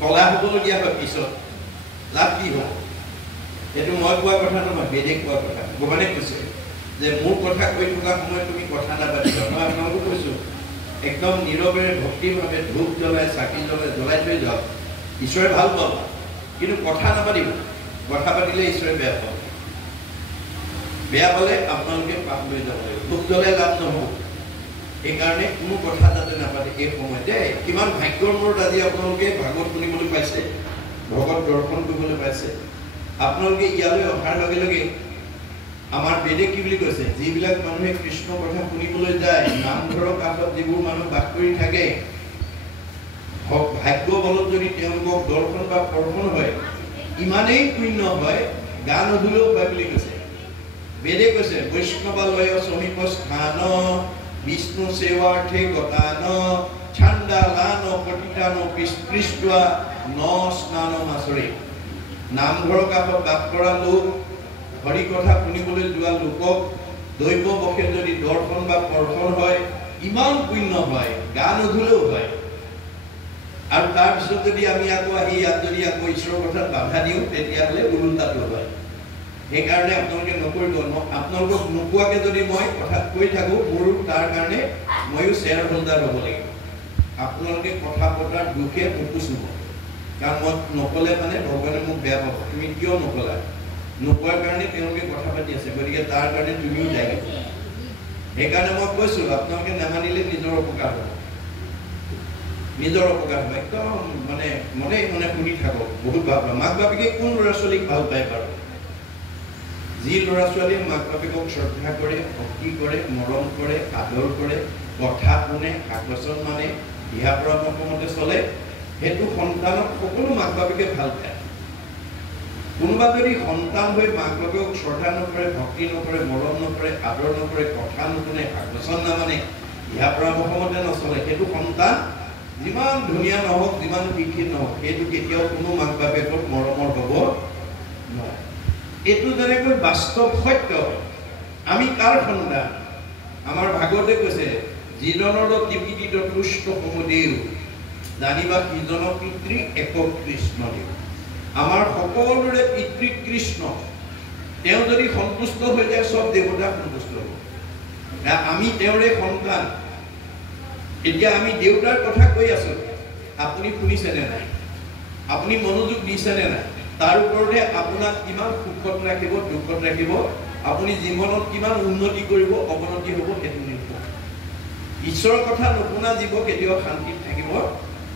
কলা হ'বলগীয়া হয় পিছত লাভ কি হ'ব এইটো মই কোৱা কথা নহয় বেদে কোৱা কথা ভগৱানে কৈছে যে মোৰ কথা কৈ থকা সময়ত তুমি কথা নাপাতিবা মই আপোনালোকক কৈছোঁ একদম নীৰৱেৰে ভক্তিভাৱে ধূপ জ্বলাই চাকি জ্বলাই থৈ যাওক ঈশ্বৰে ভাল পাব কিন্তু কথা নাপাতিব কথা পাতিলে ঈশ্বৰে বেয়া পালে আপোনালোকে পাপ লৈ যাব লাগিব ধূপ জ্বলাই লাভ নহ'ব সেইকাৰণে কোনো কথা যাতে নাপাতে এই সময়তে কিমান ভাগ্যৰ মূৰত আজি আপোনালোকে ভাগৱত শুনিবলৈ পাইছে ভগৱত দৰ্শন কৰিবলৈ পাইছে আপোনালোকে ইয়ালৈ অহাৰ লগে লগে আমাৰ বেদে কি বুলি কৈছে যিবিলাক মানুহে কৃষ্ণ কথা শুনিবলৈ যায় নামঘৰৰ কাষত যিবোৰ মানুহ বাস কৰি থাকে ভাগ্য বলত যদি তেওঁলোকক দৰ্শন বা পৰ্শন হয় ইমানেই পুণ্য হয় গান অধুলেও হয় বুলি কৈছে বেদে কৈছে বৈষ্ণৱালয় সমীপ স্থান বিষ্ণু সেৱাৰ্থে গতান ছান্দালান পতিতান পৃষ্ঠা ন স্নান মাছৰে নামঘৰৰ কাষত বাস কৰা লোক হৰি কথা শুনিবলৈ যোৱা লোকক দৈৱ বশে যদি দৰ্শন বা পৰ্শন হয় ইমান পুণ্য হয় গান অধুলেও হয় আৰু তাৰপিছত যদি আমি আকৌ আহি ইয়াত যদি আকৌ ঈশ্বৰৰ কথাত বাধা দিওঁ তেতিয়াহ'লে উলটাটো হয় সেইকাৰণে আপোনালোকে নকৰিব আপোনালোকক নোকোৱাকৈ যদি মই কথা কৈ থাকোঁ মোৰ তাৰ কাৰণে ময়ো শ্বেয়াৰ হোল্ডাৰ হ'ব লাগিব আপোনালোকে কথা পতাৰ দুখে নোপোচোঁ কাৰণ মই নক'লে মানে ভগৱানে মোক বেয়া পাব তুমি কিয় নক'লা নোকোৱাৰ কাৰণে তেওঁলোকে কথা পাতি আছে গতিকে তাৰ কাৰণে তুমিও যায় সেইকাৰণে মই কৈছোঁ আপোনালোকে নামানিলে নিজৰ অপকাৰ হ'ব একদম মানে মনে মনে শুনি থাকক বহুত ভাল পায় মাক বাপেকে কোন ল'ৰা ছোৱালীক ভাল পায় বাৰু যি ল'ৰা ছোৱালীয়ে মাক বাপেকক শ্ৰদ্ধা কৰে ভক্তি কৰে মৰম কৰে আদৰ কৰে কথা শুনে শাসন মানে দিহা পৰামৰ্শ মতে চলে সেইটো সন্তানক সকলো মাক বাপেকে ভাল পায় কোনোবা যদি সন্তান হৈ মাক বাপেকক শ্ৰদ্ধা নকৰে ভক্তি নকৰে মৰম নকৰে আদৰ নকৰে কথা নুশুনে শাসন নামানে দিহা পৰামৰ্শ মতে নচলে সেইটো সন্তান যিমান ধুনীয়া নহওক যিমান শিক্ষিত নহওক সেইটো কেতিয়াও কোনো মাক বাপেকৰ মৰমৰ হ'ব নহয় এইটো যেনেকৈ বাস্তৱ সত্য আমি কাৰ সন্তান আমাৰ ভাগৱতে কৈছে যিজনৰ ত্ৰিপিটিত তুষ্ট সমুদেউ জানিবা সিজন পিতৃ এক কৃষ্ণ দেৱ আমাৰ সকলোৰে পিতৃ কৃষ্ণ তেওঁ যদি সন্তুষ্ট হৈ যায় সব দেৱতা সন্তুষ্ট হ'ব আমি তেওঁৰে সন্তান এতিয়া আমি দেউতাৰ কথা কৈ আছো আপুনি শুনিছেনে নাই আপুনি মনোযোগ দিছেনে নাই তাৰ ওপৰতে আপোনাক কিমান সুখত ৰাখিব দুখত ৰাখিব আপুনি জীৱনত কিমান উন্নতি কৰিব অৱনতি হ'ব সেইটো নিৰ্ভৰ ঈশ্বৰৰ কথা নুশুনা জীৱ কেতিয়াও শান্তিত থাকিব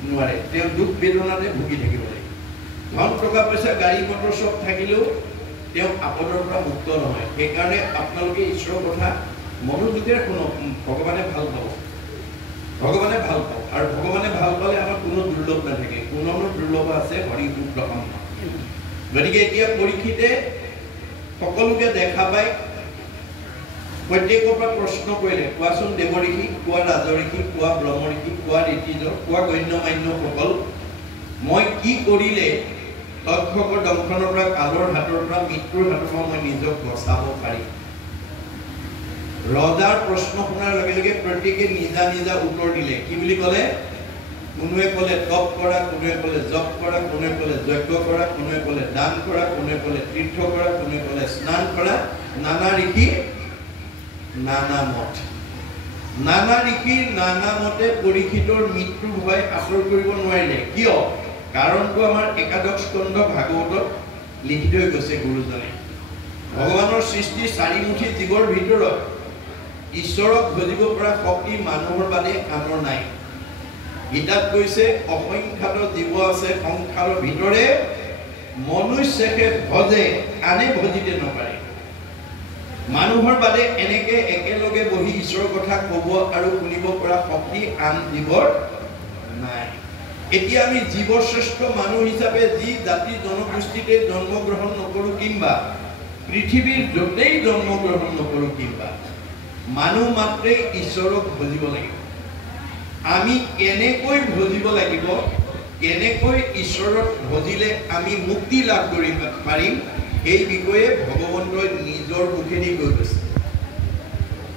নোৱাৰে তেওঁ দুখ বেদনাতে ভুগি থাকিব লাগিব ধন টকা পইচা গাড়ী মটৰ চব থাকিলেও তেওঁ আপদৰ পৰা মুক্ত নহয় সেইকাৰণে আপোনালোকে ঈশ্বৰৰ কথা মনোযোগেৰে শুনক ভগৱানে ভাল পাব আৰু ভগৱানে ভাল পালে আমাৰ কোনো দুৰ্লভ নাথাকে কোনো দুৰ্লভ আছে হৰি দুৰ্লভ গতিকে এতিয়া পৰীক্ষিতে সকলোকে দেখা পায় প্ৰত্যেকৰ পৰা প্ৰশ্ন কৰিলে কোৱাচোন দেৱঋষি কোৱা ৰাজঋষি কোৱা ব্ৰহ্মঋষি কোৱা ঋষিজৰ কোৱা গণ্যমান্যসকল মই কি কৰিলে তক্ষকৰ দংশনৰ পৰা কালৰ হাতৰ পৰা মৃত্যুৰ হাতৰ পৰা মই নিজক বচাব পাৰিম ৰজাৰ প্ৰশ্ন শুনাৰ লগে লগে প্ৰত্যেকে নিজা নিজা উত্তৰ দিলে কি বুলি ক'লে কোনোৱে ক'লে তপ কৰা কোনোৱে ক'লে জপ কৰা কোনোৱে ক'লে যজ্ঞ কৰা কোনোৱে ক'লে দান কৰা কোনোৱে ক'লে তীৰ্থ কৰা কোনোৱে ক'লে স্নান কৰা নানা ঋষি নানা মত নানা ঋষিৰ নানা মতে পৰীক্ষিতৰ মৃত্যু ভয় আঁতৰ কৰিব নোৱাৰিলে কিয় কাৰণটো আমাৰ একাদশ স্কন্ধ ভাগৱতত লিখিত হৈ গৈছে গুৰুজনে ভগৱানৰ সৃষ্টি চাৰিমুখী জীৱৰ ভিতৰত ঈশ্বৰক ভজিব পৰা শক্তি মানুহৰ বাদে আনৰ নাই গীতাত কৈছে অসংখ্যাত জীৱ আছে সংসাৰৰ ভিতৰে মনুষ্যকে ভজে আনে ভজিতে নপাৰে মানুহৰ বাদে এনেকে একেলগে বহি ঈশ্বৰৰ কথা ক'ব আৰু শুনিব পৰা শক্তি আন জীৱৰ নাই এতিয়া আমি জীৱশ্ৰেষ্ঠ মানুহ হিচাপে যি জাতি জনগোষ্ঠীতে জন্মগ্ৰহণ নকৰোঁ কিংবা পৃথিৱীৰ য'তেই জন্মগ্ৰহণ নকৰোঁ কিংবা মানুহ মাত্ৰেই ঈশ্বৰক ভজিব লাগিব আমি কেনেকৈ ভজিব লাগিব কেনেকৈ ঈশ্বৰক ভজিলে আমি মুক্তি লাভ কৰিব পাৰিম এই বিষয়ে ভগৱন্তই নিজৰ মুখেদি কৈ গৈছে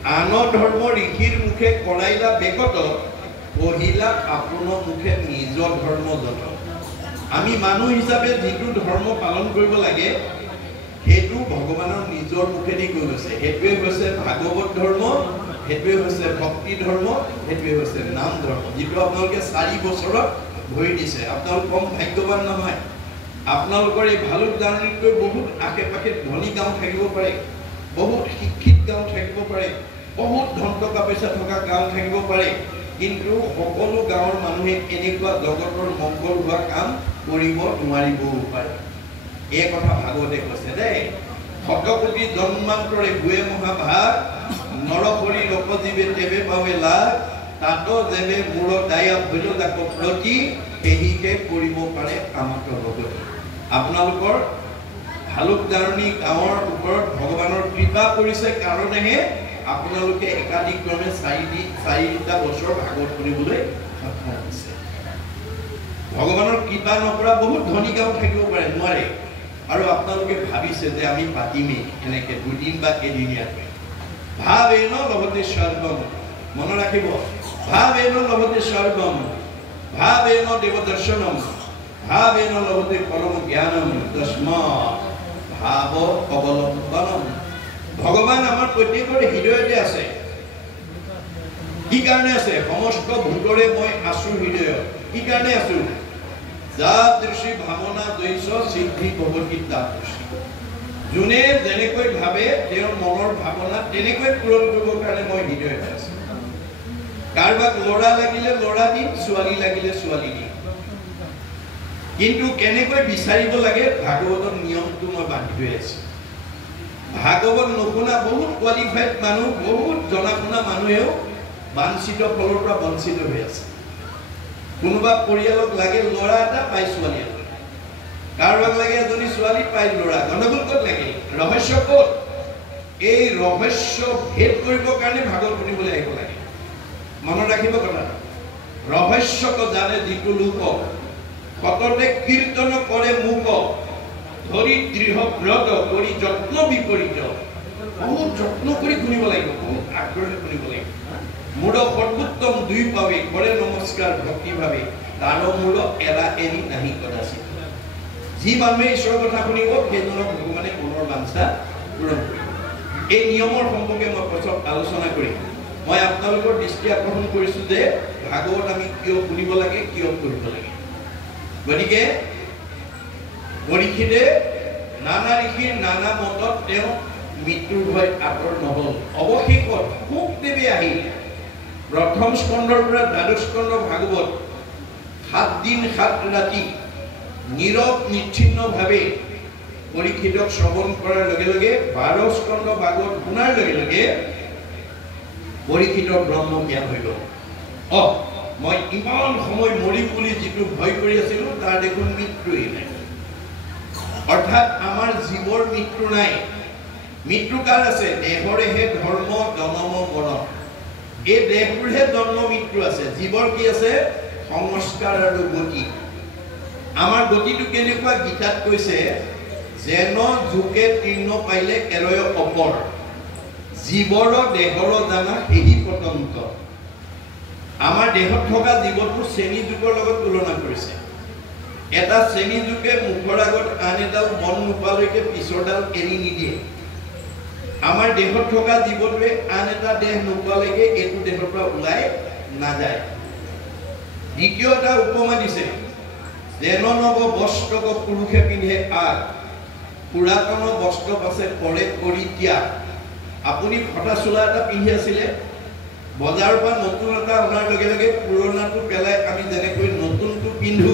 আন ধৰ্ম ঋষিৰ মুখে কৰাইলা বেকত পঢ়িলা আপোনাৰ মুখে নিজৰ ধৰ্ম যত আমি মানুহ হিচাপে যিটো ধৰ্ম পালন কৰিব লাগে সেইটো ভগৱানৰ নিজৰ মুখেদি কৈ গৈছে। সেইটোৱে হৈছে ভাগৱত ধৰ্ম, সেইটোৱে হৈছে ভক্তি ধৰ্ম, সেইটোৱে হৈছে নাম ধৰ্ম, যিটো আপোনালোকে 4 বছৰত ভৰি দিছে। আপোনালোক কম ভাগ্যৱান নহয়। আপোনালোকৰ এই ভালুক জাৰ্ণিতকৈ বহুত আশে পাশে ধনী গাঁও থাকিব পাৰে, বহুত শিক্ষিত গাঁও থাকিব পাৰে, বহুত ধন টকা পইচা থকা গাঁও থাকিব পাৰে, কিন্তু সকলো গাঁৱৰ মানুহে এনেকুৱা জগতৰ মংগল হোৱা কাম কৰিব নোৱাৰিবও পাৰে। এই কথা ভাগৱতে কৈছে দেই। শতকোটি জন্মান্তৰে গুৱে মহাভাগ, নৰহৰি লোকজীৱে তেবে পাৱে লাভ, তাত যেবে মূৰ দায়া ভৈল যাক প্ৰতি, সেহিকে কৰিব পাৰে আমাক লগতি। আপোনালোকৰ ভালুক জাৰ্ণি গাঁৱৰ ওপৰত ভগৱানৰ কৃপা কৰিছে কাৰণেহে আপোনালোকে একাধিক্ৰমে 4টা বছৰ ভাগৱত শুনিবলৈ সক্ষম হৈছে। ভগৱানৰ কৃপা নকৰা বহুত ধনী গাঁও থাকিব পাৰে, নোৱাৰে। আৰু আপোনালোকে ভাবিছে যে আমি পাতিমেই এনেকে 2 দিন বা এদিনীয়াকৈ। ভাৱেন লভতে সৰ্বম, মনত ৰাখিব, ভাৱেন লভতে সৰ্বম, ভাৱেন দেৱ দৰ্শনম, ভাৱেন লভতে পৰম জ্ঞানম, তস্মাৎ ভাৱ অৱলম্বনম। ভগৱান আমাৰ প্ৰত্যেকৰে হৃদয়তে আছে। কি কাৰণে আছে? সমস্ত ভূতৰে মই আছো হৃদয়ত। কি কাৰণে আছো? যাদৃশী ভাৱনা দৈস সিদ্ধি ভৱতি তাদৃশী। যোনে যেনেকৈ ভাবে তেওঁৰ মনৰ ভাৱনা তেনেকৈ পূৰণ কৰিবৰ কাৰণে মই হৃদয়ত আছো। কাৰোবাক ল'ৰা লাগিলে ল'ৰা দিম, ছোৱালী লাগিলে ছোৱালী দিম, কিন্তু কেনেকৈ বিচাৰিব লাগে ভাগৱতৰ নিয়মটো মই বান্ধি থৈ আছো। ভাগৱত নুশুনা বহুত কোৱালিফাইড মানুহ, বহুত জনা শুনা মানুহেও বাঞ্ছিত ফলৰ পৰা বঞ্চিত হৈ আছে। কোনোবা পৰিয়ালক লাগে ল'ৰা এটা, পাই ছোৱালী এটা, কাৰোবাক লাগে এজনী ছোৱালী, পাই ল'ৰা। গণ্ডগোল ক'ত লাগে? ৰহস্য ক'ত? এই ৰহস্য ভেদ কৰিবৰ কাৰণে ভাগৱত শুনিবলৈ আহিব লাগে। মনত ৰাখিব কথা। ৰহস্যক জানে যিটো লোক, সততে কীৰ্তন কৰে মোক, ধৰি দৃঢ় ব্ৰত কৰি যত্ন বিপৰীত। বহুত যত্ন কৰি শুনিব লাগিব, বহুত আগ্ৰহে শুনিব লাগিব। মূৰ সৰ্বোত্তম 2 পাৱে কৰে নমস্কাৰ ভক্তি ভাৱে, তাৰ মূৰ এৰা এৰি নাহি কদাচিত। যি মানুহে ঈশ্বৰৰ কথা শুনিব সেইজনক ভগৱানে মনৰ বাঞ্ছা পূৰণ কৰিব। এই নিয়মৰ সম্পৰ্কে মই পাছত আলোচনা কৰিম। মই আপোনালোকৰ দৃষ্টি আকৰ্ষণ কৰিছো যে ভাগৱত আমি কিয় শুনিব লাগে, কিয় পঢ়িব লাগে। গতিকে পৰীক্ষিতে নানা ঋষিৰ নানা মতত তেওঁ মৃত্যুৰ ভয় আঁতৰ নহল। অৱশেষত শুকদেৱে আহি প্ৰথম স্কন্ধৰ পৰা 12 স্কন্ধ ভাগৱত 7 দিন 7 ৰাতি নীৰৱ নিচ্ছিন্নভাৱে পৰীক্ষিতক শ্ৰৱণ কৰাৰ লগে লগে 12 স্কন্ধ ভাগৱত শুনাৰ লগে লগে পৰীক্ষিতৰ ব্ৰহ্ম জ্ঞান হৈ গ'ল। মই ইমান সময় মৰিম বুলি যিটো ভয় কৰি আছিলো তাৰ দেখোন মৃত্যুই নাই। অৰ্থাৎ আমাৰ জীৱৰ মৃত্যু নাই। মৃত্যু কাৰ আছে? দেহৰেহে ধৰ্ম জনম মৰণ। এই দেহটোৰহে জন্ম মৃত্যু আছে। জীৱৰ কি আছে? সংস্কাৰ আৰু গতি। আমাৰ গতিটো কেনেকুৱা? গীতাত কৈছে যেন জোকে তৃণ পাইলে এৰয় অপৰ, জীৱৰ দেহৰ জানা সেহি পতন্ত। আমাৰ দেহত থকা জীৱটো শ্ৰেণী যুগৰ লগত তুলনা কৰিছে। এটা শ্ৰেণী যুগে মুখৰ আগত আন এডাল বন নোপোৱালৈকে পিছৰডাল এৰি নিদিয়ে। আমাৰ দেহত থকা জীৱটোৱে আন এটা দেহ নোপোৱালৈকে এইটো দেহৰ পৰা ওলাই নাযায়। দ্বিতীয় এটা উপমা দিছে, যেন নৱ বস্ত্ৰক পুৰুষে পিন্ধে আগ, পুৰাতন বস্ত্ৰ পাছে পৰে কৰি ত্যাগ। আপুনি ফটা চোলা এটা পিন্ধি আছিলে, বজাৰৰ পৰা নতুন এটা অনাৰ লগে লগে পুৰণাটো পেলাই আমি যেনেকৈ নতুনটো পিন্ধো,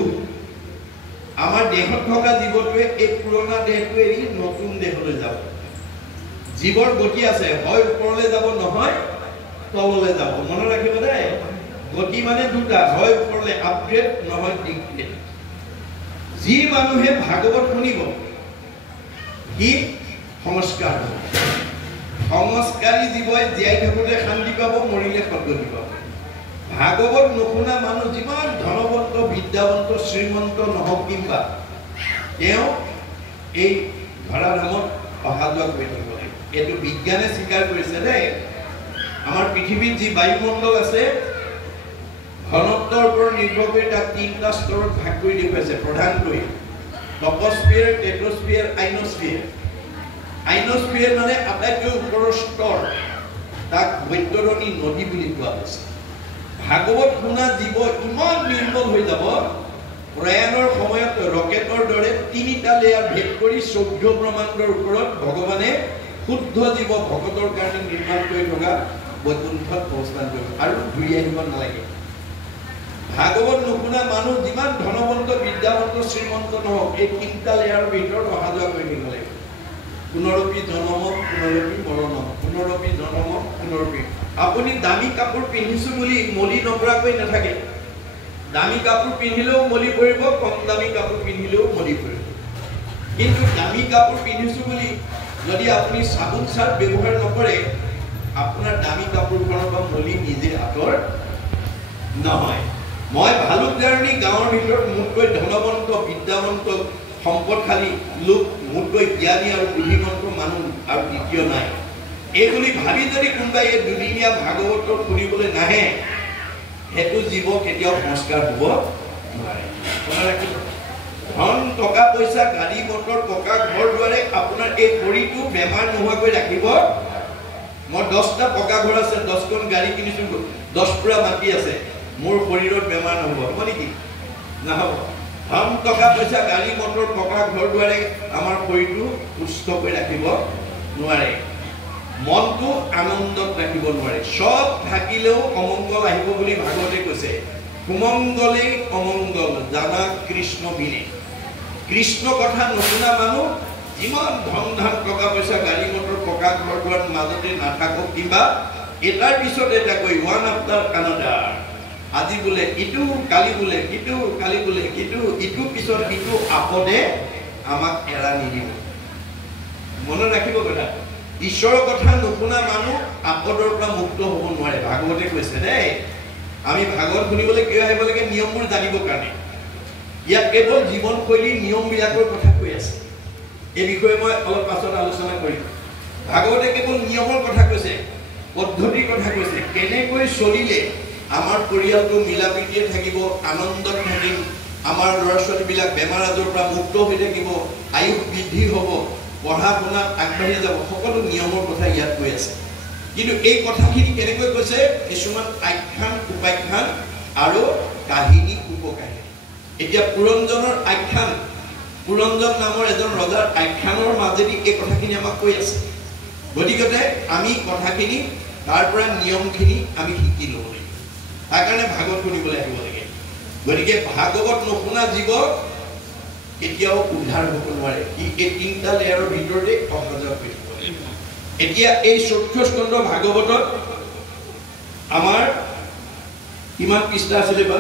আমাৰ দেহত থকা জীৱটোৱে এই পুৰণা দেহটো এৰি নতুন দেহলৈ যাব। জীৱৰ গতি আছে, হয় ওপৰলৈ যাব, নহয় তললৈ যাব। মনত ৰাখিব দেই, গতি মানে দুটা, হয় ওপৰলৈ আপগ্ৰেড, নহয় ডিগ্ৰেড। যি মানুহে ভাগৱত শুনিব কি সংস্কাৰ হ'ব। সংস্কাৰী জীৱই জীয়াই থাকোঁতে শান্তি পাব, মৰিলে সদ্গতি পাব। ভাগৱত নুশুনা মানুহ যিমান ধনৱন্ত বিদ্যাৱন্ত শ্ৰীমন্ত নহওক কিম্বা তেওঁ এই ধৰাধামত অহা যোৱা কৰি থাকিব লাগিব। এইটো বিজ্ঞানে স্বীকাৰ কৰিছে দেই। আমাৰ পৃথিৱীত যি বায়ুমণ্ডল আছে, ঘনত্বৰ ওপৰত নিৰ্ভৰ কৰি তাক 3টা স্তৰত ভাগ কৰি দেখুৱাইছে প্ৰধানকৈ টপস্ফিয়াৰ, টেট্ৰস্ফিয়াৰ, আইনোস্ফিয়াৰ। আইনোস্ফিয়াৰ মানে আটাইতকৈ ওপৰৰ স্তৰ, তাক বৈতৰণী নদী বুলি কোৱা হৈছে। ভাগৱত শুনা জীৱ ইমান নিৰ্মল হৈ যাব, প্ৰয়াণৰ সময়ত ৰকেটৰ দৰে 3টা লেয়াৰ ভেদ কৰি 14 ব্ৰহ্মাণ্ডৰ ওপৰত ভগৱানে শুদ্ধ জীৱ ভকতৰ কাৰণে নিৰ্মাণ কৰি থকা বৈকুণ্ঠত প্ৰস্থান কৰিব আৰু ঘূৰি আহিব নালাগে। ভাগৱত নুশুনা মানুহ যিমান ধনৱন্ত, বিদ্যাৱন্ত, শ্ৰীমন্ত নহওক, এই 3টা লেয়াৰৰ ভিতৰত অহা যোৱা কৰি থাকিব লাগিব। পুনৰপি জনম, পুনৰপি মৰণম, পুনৰপি জনম, পুনৰপি। আপুনি দামী কাপোৰ পিন্ধিছো বুলি মলি নপৰাকৈ নাথাকে। দামী কাপোৰ পিন্ধিলেও মলি পৰিব, কম দামী কাপোৰ পিন্ধিলেও মলি পৰিব। কিন্তু দামী কাপোৰ পিন্ধিছো বুলি যদি আপুনি চাবোন চাৰ্ফ ব্যৱহাৰ নকৰে, আপোনাৰ দামী কাপোৰখনৰ পৰা মলি নিজে আঁতৰ নহয়। মই ভালুকজাৰণী গাঁৱৰ ভিতৰত মোতকৈ ধনৱন্ত, বিদ্যাৱন্ত, সম্পদশালী লোক, মোতকৈ জ্ঞানী আৰু বুদ্ধিমন্ত মানুহ আৰু দ্বিতীয় নাই। এই বুলি ভাবি যদি কোনোবাই এই দুদিনীয়া ভাগৱত শুনিবলৈ নাহে, সেইটো জীৱ কেতিয়াও সংস্কাৰ হ'ব নোৱাৰে। ধন, টকা পইচা, গাড়ী মটৰ, পকা ঘৰ দুৱাৰে আপোনাৰ এই শৰীৰটো বেমাৰ নোহোৱাকৈ ৰাখিব। মোৰ 10টা পকা ঘৰ আছে, 10খন গাড়ী কিনিছো, 10 পুৰা মাটি আছে, মোৰ শৰীৰত বেমাৰ নহ'ব, হ'ব নেকি? নহ'ব। ধন, টকা পইচা, গাড়ী মটৰ, পকা ঘৰ দুৱাৰে আমাৰ শৰীৰটো সুস্থ কৰি ৰাখিব নোৱাৰে। মনটো আনন্দত ৰাখিব নোৱাৰে। সব থাকিলেও অমংগল আহিব বুলি ভাগৱতে কৈছে। সুমংগলে অমংগল জানা কৃষ্ণ বিনে। কৃষ্ণ কথা নুশুনা মানুহ যিমান ধন ধান, টকা পইচা, গাড়ী মটৰ, পকা ঘৰ দুৱাৰ মাজতে নাথাকক, কিবা এটাৰ পিছত এটা কৈ ওৱান আফটাৰ আনাদাৰ, আজি বোলে ইটো, কালি বোলে ইটো, কালি বোলে ইটো, ইটোৰ পিছত ইটো আপদে আমাক এৰা নিদিব। মনত ৰাখিব কথা। ঈশ্বৰৰ কথা নুশুনা মানুহ আপদৰ পৰা মুক্ত হ'ব নোৱাৰে। ভাগৱতে কৈছে দেই, আমি ভাগৱত শুনিবলৈ কিয় আহিব লাগে? নিয়মবোৰ জানিবৰ কাৰণে। ইয়াত কেৱল জীৱনশৈলীৰ নিয়মবিলাকৰ কথা কৈ আছে। এই বিষয়ে মই অলপ পাছত আলোচনা কৰিম। ভাগৱতে কেৱল নিয়মৰ কথা কৈছে, পদ্ধতিৰ কথা কৈছে। কেনেকৈ চলিলে আমাৰ পৰিয়ালটো মিলা প্ৰীতিয়ে থাকিব, আনন্দত থাকিম, আমাৰ ল'ৰা ছোৱালীবিলাক বেমাৰ আজাৰৰ পৰা মুক্ত হৈ থাকিব, আয়ুস বৃদ্ধি হ'ব, পঢ়া শুনাত আগবাঢ়ি যাব, সকলো নিয়মৰ কথা ইয়াত কৈ আছে। কিন্তু এই কথাখিনি কেনেকৈ কৈছে? কিছুমান আখ্যান, উপাখ্যান আৰু কাহিনী, উপকাহিনী। এতিয়া পুৰঞ্জনৰ আখ্যান, পুৰঞ্জন নামৰ এজন ৰজাৰ আখ্যানৰ মাজেদি এই কথাখিনি আমাক কৈ আছে। গতিকে আমি কথাখিনি, তাৰ পৰা নিয়মখিনি আমি শিকি ল'ব লাগিব। তাৰ কাৰণে ভাগৱত শুনিবলৈ আহিব লাগে। গতিকে ভাগৱত নুশুনা জীৱ কেতিয়াও উদ্ধাৰ হ'ব নোৱাৰে। ই এই 3টা লেয়াৰৰ ভিতৰতে অহা যোৱা কৰি থাকিব লাগিব। এতিয়া এই 4ৰ্থ স্কন্ধ ভাগৱতত আমাৰ কিমান পৃষ্ঠা আছিলে বা?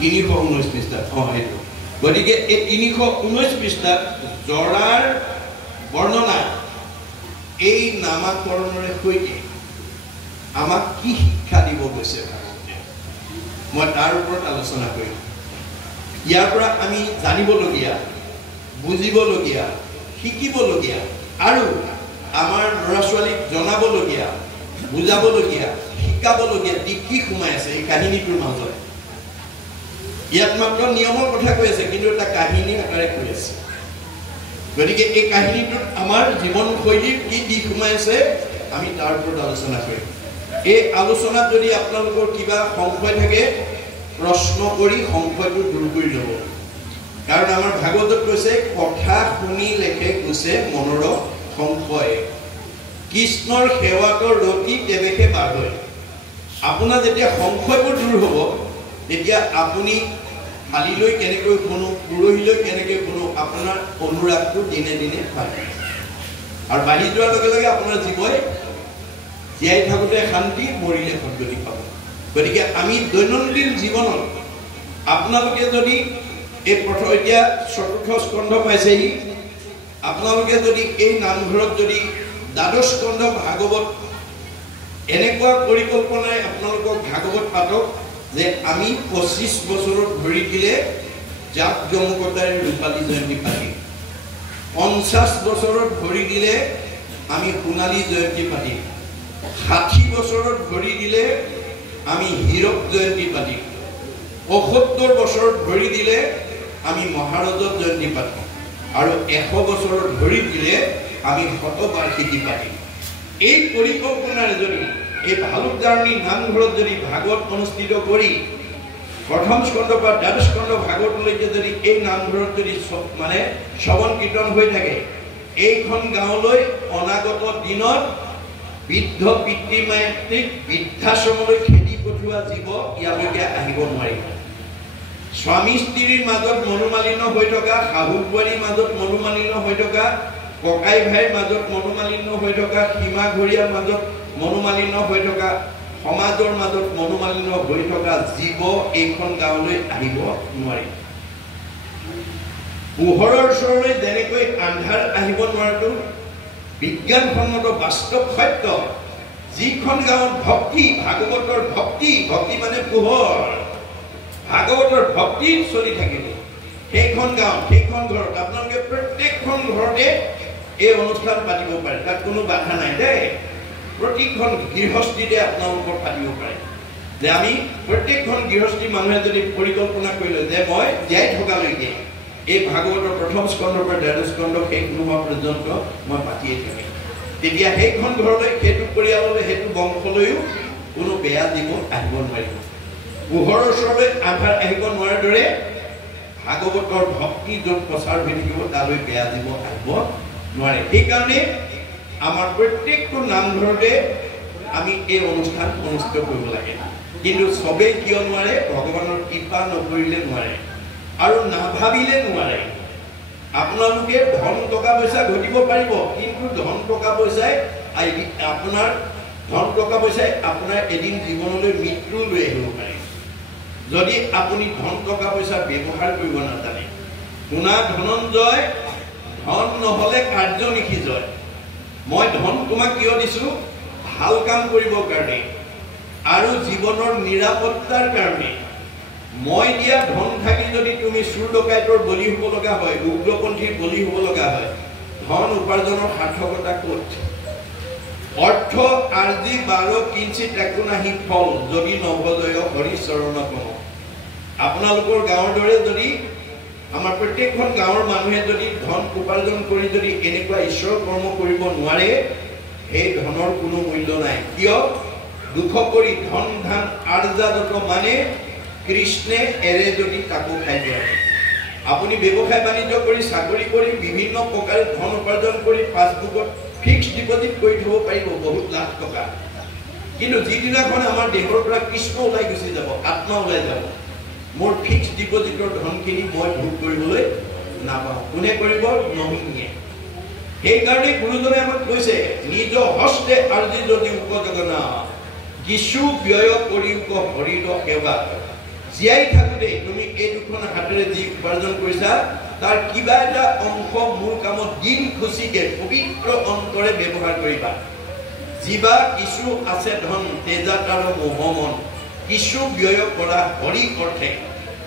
319 পৃষ্ঠা। সেইটো গতিকে এই 319 পৃষ্ঠাত জৰাৰ বৰ্ণনা এই নামাকৰণৰে সৈতে আমাক কি শিক্ষা দিব গৈছে ভাগৱতে, মই তাৰ ওপৰত আলোচনা কৰিম। ইয়াৰ পৰা আমি জানিবলগীয়া, বুজিবলগীয়া, শিকিবলগীয়া আৰু আমাৰ ল'ৰা ছোৱালীক জনাবলগীয়া, বুজাবলগীয়া, শিকাবলগীয়া দিশ কি সোমাই আছে এই কাহিনীটোৰ মাজত। ইয়াত মাত্ৰ নিয়মৰ কথা কৈ আছে, কিন্তু এটা কাহিনী আকাৰে কৈ আছে। গতিকে এই কাহিনীটোত আমাৰ জীৱনশৈলীৰ কি দিশ সোমাই আছে আমি তাৰ ওপৰত আলোচনা কৰিম। এই আলোচনাত যদি আপোনালোকৰ কিবা সংশয় থাকে, প্ৰশ্ন কৰি সংশয়টো দূৰ কৰি ল'ব। কাৰণ আমাৰ ভাগৱতত কৈছে, কথা শুনিলেহে কৈছে মনৰ সংশয়, কৃষ্ণৰ সেৱাকৰ ৰতি তেৱেহে পাৰ হয়। আপোনাৰ যেতিয়া সংশয়বোৰ দূৰ হ'ব, তেতিয়া আপুনি কালিলৈ কেনেকৈ শুনো, পৰহিলৈ কেনেকৈ শুনো, আপোনাৰ অনুৰাগটো দিনে দিনে বাঢ়ে। আৰু বাঢ়ি যোৱাৰ লগে লগে আপোনাৰ জীৱই জীয়াই থাকোঁতে শান্তি, মৰিলে সদ্গতি পাব। গতিকে আমি দৈনন্দিন জীৱনত আপোনালোকে যদি এই এতিয়া 4ৰ্থ স্কন্ধ পাইছেহি, আপোনালোকে যদি এই নামঘৰত যদি দ্বাদশ স্কন্ধ ভাগৱত এনেকুৱা পৰিকল্পনাৰে আপোনালোকক ভাগৱত পাতক যে আমি 25 বছৰত ভৰি দিলে জাক জমকতাৰে ৰূপালী জয়ন্তী পাতিম, 50 বছৰত ভৰি দিলে আমি সোণালী জয়ন্তী পাতিম, 60 বছৰত ভৰি দিলে আমি হীৰক জয়ন্তী পাতিম 75 বছৰত ভৰি দিলে আমি মহাৰজত জয়ন্তী পাতিম আৰু 100 বছৰত ভৰি দিলে আমি শতবাৰ্ষিকী পাতিম এই পৰিকল্পনাৰে যদি এই ভালুকজাৰণী নামঘৰত যদি ভাগৱত অনুষ্ঠিত কৰি প্ৰথম স্কন্ধৰ পৰা দ্বাদশ স্কন্ধ ভাগৱতলৈকে যদি এই নামঘৰত যদি মানে শ্ৰৱণ কীৰ্তন হৈ থাকে এইখন গাঁৱলৈ অনাগত দিনত বৃদ্ধ পিতৃ মাতৃক বৃদ্ধাশ্ৰমলৈ খেদি পঠোৱা জীৱ ইয়ালৈকে আহিব নোৱাৰিব স্বামী স্ত্ৰীৰ মাজত মনোমালিন্য হৈ থকা শাহু বোৱাৰীৰ মাজত মনোমালিন্য হৈ থকা ককাই ভাইৰ মাজত মনোমালিন্য হৈ থকা সীমা ঘৰীয়াৰ মাজত মনোমালিন্য হৈ থকা সমাজৰ মাজত মনোমালিন্য হৈ থকা জীৱ এইখন গাঁৱলৈ আহিব নোৱাৰিব পোহৰৰ ওচৰলৈ যেনেকৈ আন্ধাৰ আহিব নোৱাৰাটো বিজ্ঞানসন্মত বাস্তৱ সত্য যিখন গাঁৱত ভক্তি ভাগৱতৰ ভক্তি ভক্তি মানে পোহৰ ভাগৱতৰ ভক্তি চলি থাকিব সেইখন গাঁও সেইখন ঘৰত আপোনালোকে প্ৰত্যেকখন ঘৰতে এই অনুষ্ঠান পাতিব পাৰে তাত কোনো বাধা নাই দেই প্ৰতিখন গৃহস্থীতে আপোনালোকৰ পাতিব পাৰে যে আমি প্ৰত্যেকখন গৃহস্থী মানুহে যদি পৰিকল্পনা কৰিলে যে মই জীয়াই থকালৈকে এই ভাগৱতৰ প্ৰথম স্কন্ধৰ পৰা দ্বাদশ স্কন্ধ শেষ নোহোৱা পৰ্যন্ত মই পাতিয়ে থাকিম তেতিয়া সেইখন ঘৰলৈ সেইটো পৰিয়াললৈ সেইটো বংশলৈও কোনো বেয়া জীৱ আহিব নোৱাৰিব পোহৰৰ ওচৰলৈ আন্ধাৰ আহিব নোৱাৰাৰ দৰে ভাগৱতৰ ভক্তি য'ত প্ৰচাৰ হৈ থাকিব তালৈ বেয়া জীৱ আহিব নোৱাৰে সেইকাৰণে আমাৰ প্ৰত্যেকটো নামঘৰতে আমি এই অনুষ্ঠান অনুষ্ঠিত কৰিব লাগে কিন্তু চবেই কিয় নোৱাৰে ভগৱানৰ কৃপা নকৰিলে নোৱাৰে আৰু নাভাবিলে নোৱাৰে আপোনালোকে ধন টকা পইচা ঘটিব পাৰিব কিন্তু ধন টকা পইচাই আপোনাৰ এদিন জীৱনলৈ মৃত্যু লৈ আহিব পাৰে যদি আপুনি ধন টকা পইচা ব্যৱহাৰ কৰিব নাজানে শুনা ধনঞ্জয় ধন নহলে কাৰ্য নিশিজয় মই ধন তোমাক কিয় দিছো ভাল কাম কৰিবৰ কাৰণে আৰু জীৱনৰ নিৰাপত্তাৰ কাৰণে মই দিয়া ধন থাকি যদি তুমি চুৰ ডকাইতৰ বলি হ'ব লগা হয় উগ্ৰপন্থীৰ বলি হ'ব লগা হয় ধন উপাৰ্জনৰ সাৰ্থকতা ক'ত অৰ্থ আৰ্জি 12 কিঞ্চিত একো নাহি ফল যদি নভজয় হৰি চৰণ কম আপোনালোকৰ গাঁৱৰ দৰে যদি আমাৰ প্ৰত্যেকখন গাঁৱৰ মানুহে যদি ধন উপাৰ্জন কৰি যদি এনেকুৱা ঈশ্বৰ কৰ্ম কৰিব নোৱাৰে সেই ধনৰ কোনো মূল্য নাই কিয় দুখ কৰি ধন ধান আৰ্জাদত মানে কৃষ্ণে এৰে যদি তাকো খাই দিয়ে আপুনি ব্যৱসায় বাণিজ্য কৰি চাকৰি কৰি বিভিন্ন প্ৰকাৰে ধন উপাৰ্জন কৰি পাছবুকত ফিক্সড ডিপজিট কৰি থব পাৰিব বহুত লাখ টকা কিন্তু যিদিনাখন আমাৰ দেহৰ পৰা কৃষ্ণ ওলাই গুচি যাব আত্মা ওলাই যাব মোৰ ফিক্সড ডিপজিটৰ ধনখিনি মই ভোগ কৰিবলৈ নাপাওঁ কোনে কৰিব নহিনীয়ে সেইকাৰণে গুৰুজনে আমাক কৈছে নিজ হস্তে আৰ্জি যদি উপযোগনা কিছু ব্যয় কৰি হৰিৰ সেৱা জীয়াই থাকোঁতে তুমি এই দুখন হাতেৰে যি উপাৰ্জন কৰিছা তাৰ কিবা এটা অংশ মোৰ কামত দিন খুচিকে পবিত্ৰ অন্তৰে ব্যৱহাৰ কৰিবা যিবা কিছু আছে ধন তেজাত আৰু মোহমন কিছু ব্যয় কৰা হৰি অৰ্থে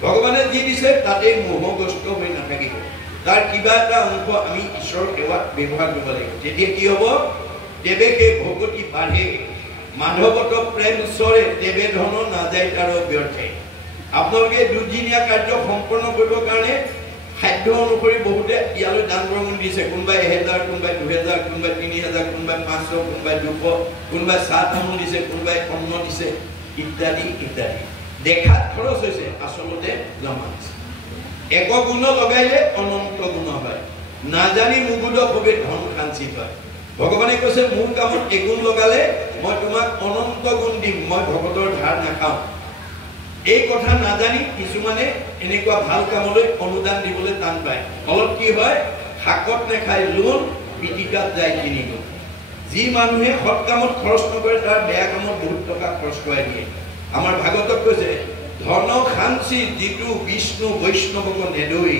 ভগৱানে যি দিছে তাতে মোহগ্ৰস্ত হৈ নাথাকিব তাৰ কিবা এটা অংশ আমি ঈশ্বৰৰ সেৱাত ব্যৱহাৰ কৰিব লাগিব তেতিয়া কি হ'ব তেবে সেই ভগতি বাঢ়ে মাধৱত প্ৰেম চৰে তেবে ধন নাযায় তাৰ ব্যৰ্থে আপোনালোকে দুদিনীয়া কাৰ্য সম্পন্ন কৰিবৰ কাৰণে খাদ্য অনুসৰি বহুতে ইয়ালৈ দান বৰঙণি দিছে কোনোবাই 1000 কোনোবাই 2000 কোনোবাই 3000 কোনোবাই 500 কোনোবাই 200 কোনোবাই চাহ তামোল দিছে কোনোবাই অন্ন দিছে ইত্যাদি ইত্যাদি দেখাত খৰচ হৈছে আচলতে জমা হৈছে এক গুণ লগাইলে অনন্ত গুণ হয় নাজানি মুগুদ কবে ধন খাঞ্চিত হয় ভগৱানে কৈছে মোৰ কামত এগুণ লগালে মই তোমাক অনন্ত গুণ দিম মই ভগতৰ ধাৰ নাখাওঁ এই কথা নাজানি কিছুমানে এনেকুৱা ভাল কামলৈ অনুদান দিবলৈ টান পায় ফলত কি হয় শাকত নেখাই লোন পিটিকাত যায় 3 গুণ যি মানুহে সৎ কামত খৰচ নকৰে তাৰ বেয়া কামত বহুত টকা খৰচ কৰাই দিয়ে আমাৰ ভাগৱতত কৈছে ধন খাঞ্চি যিটো বিষ্ণু বৈষ্ণৱক নেদৈ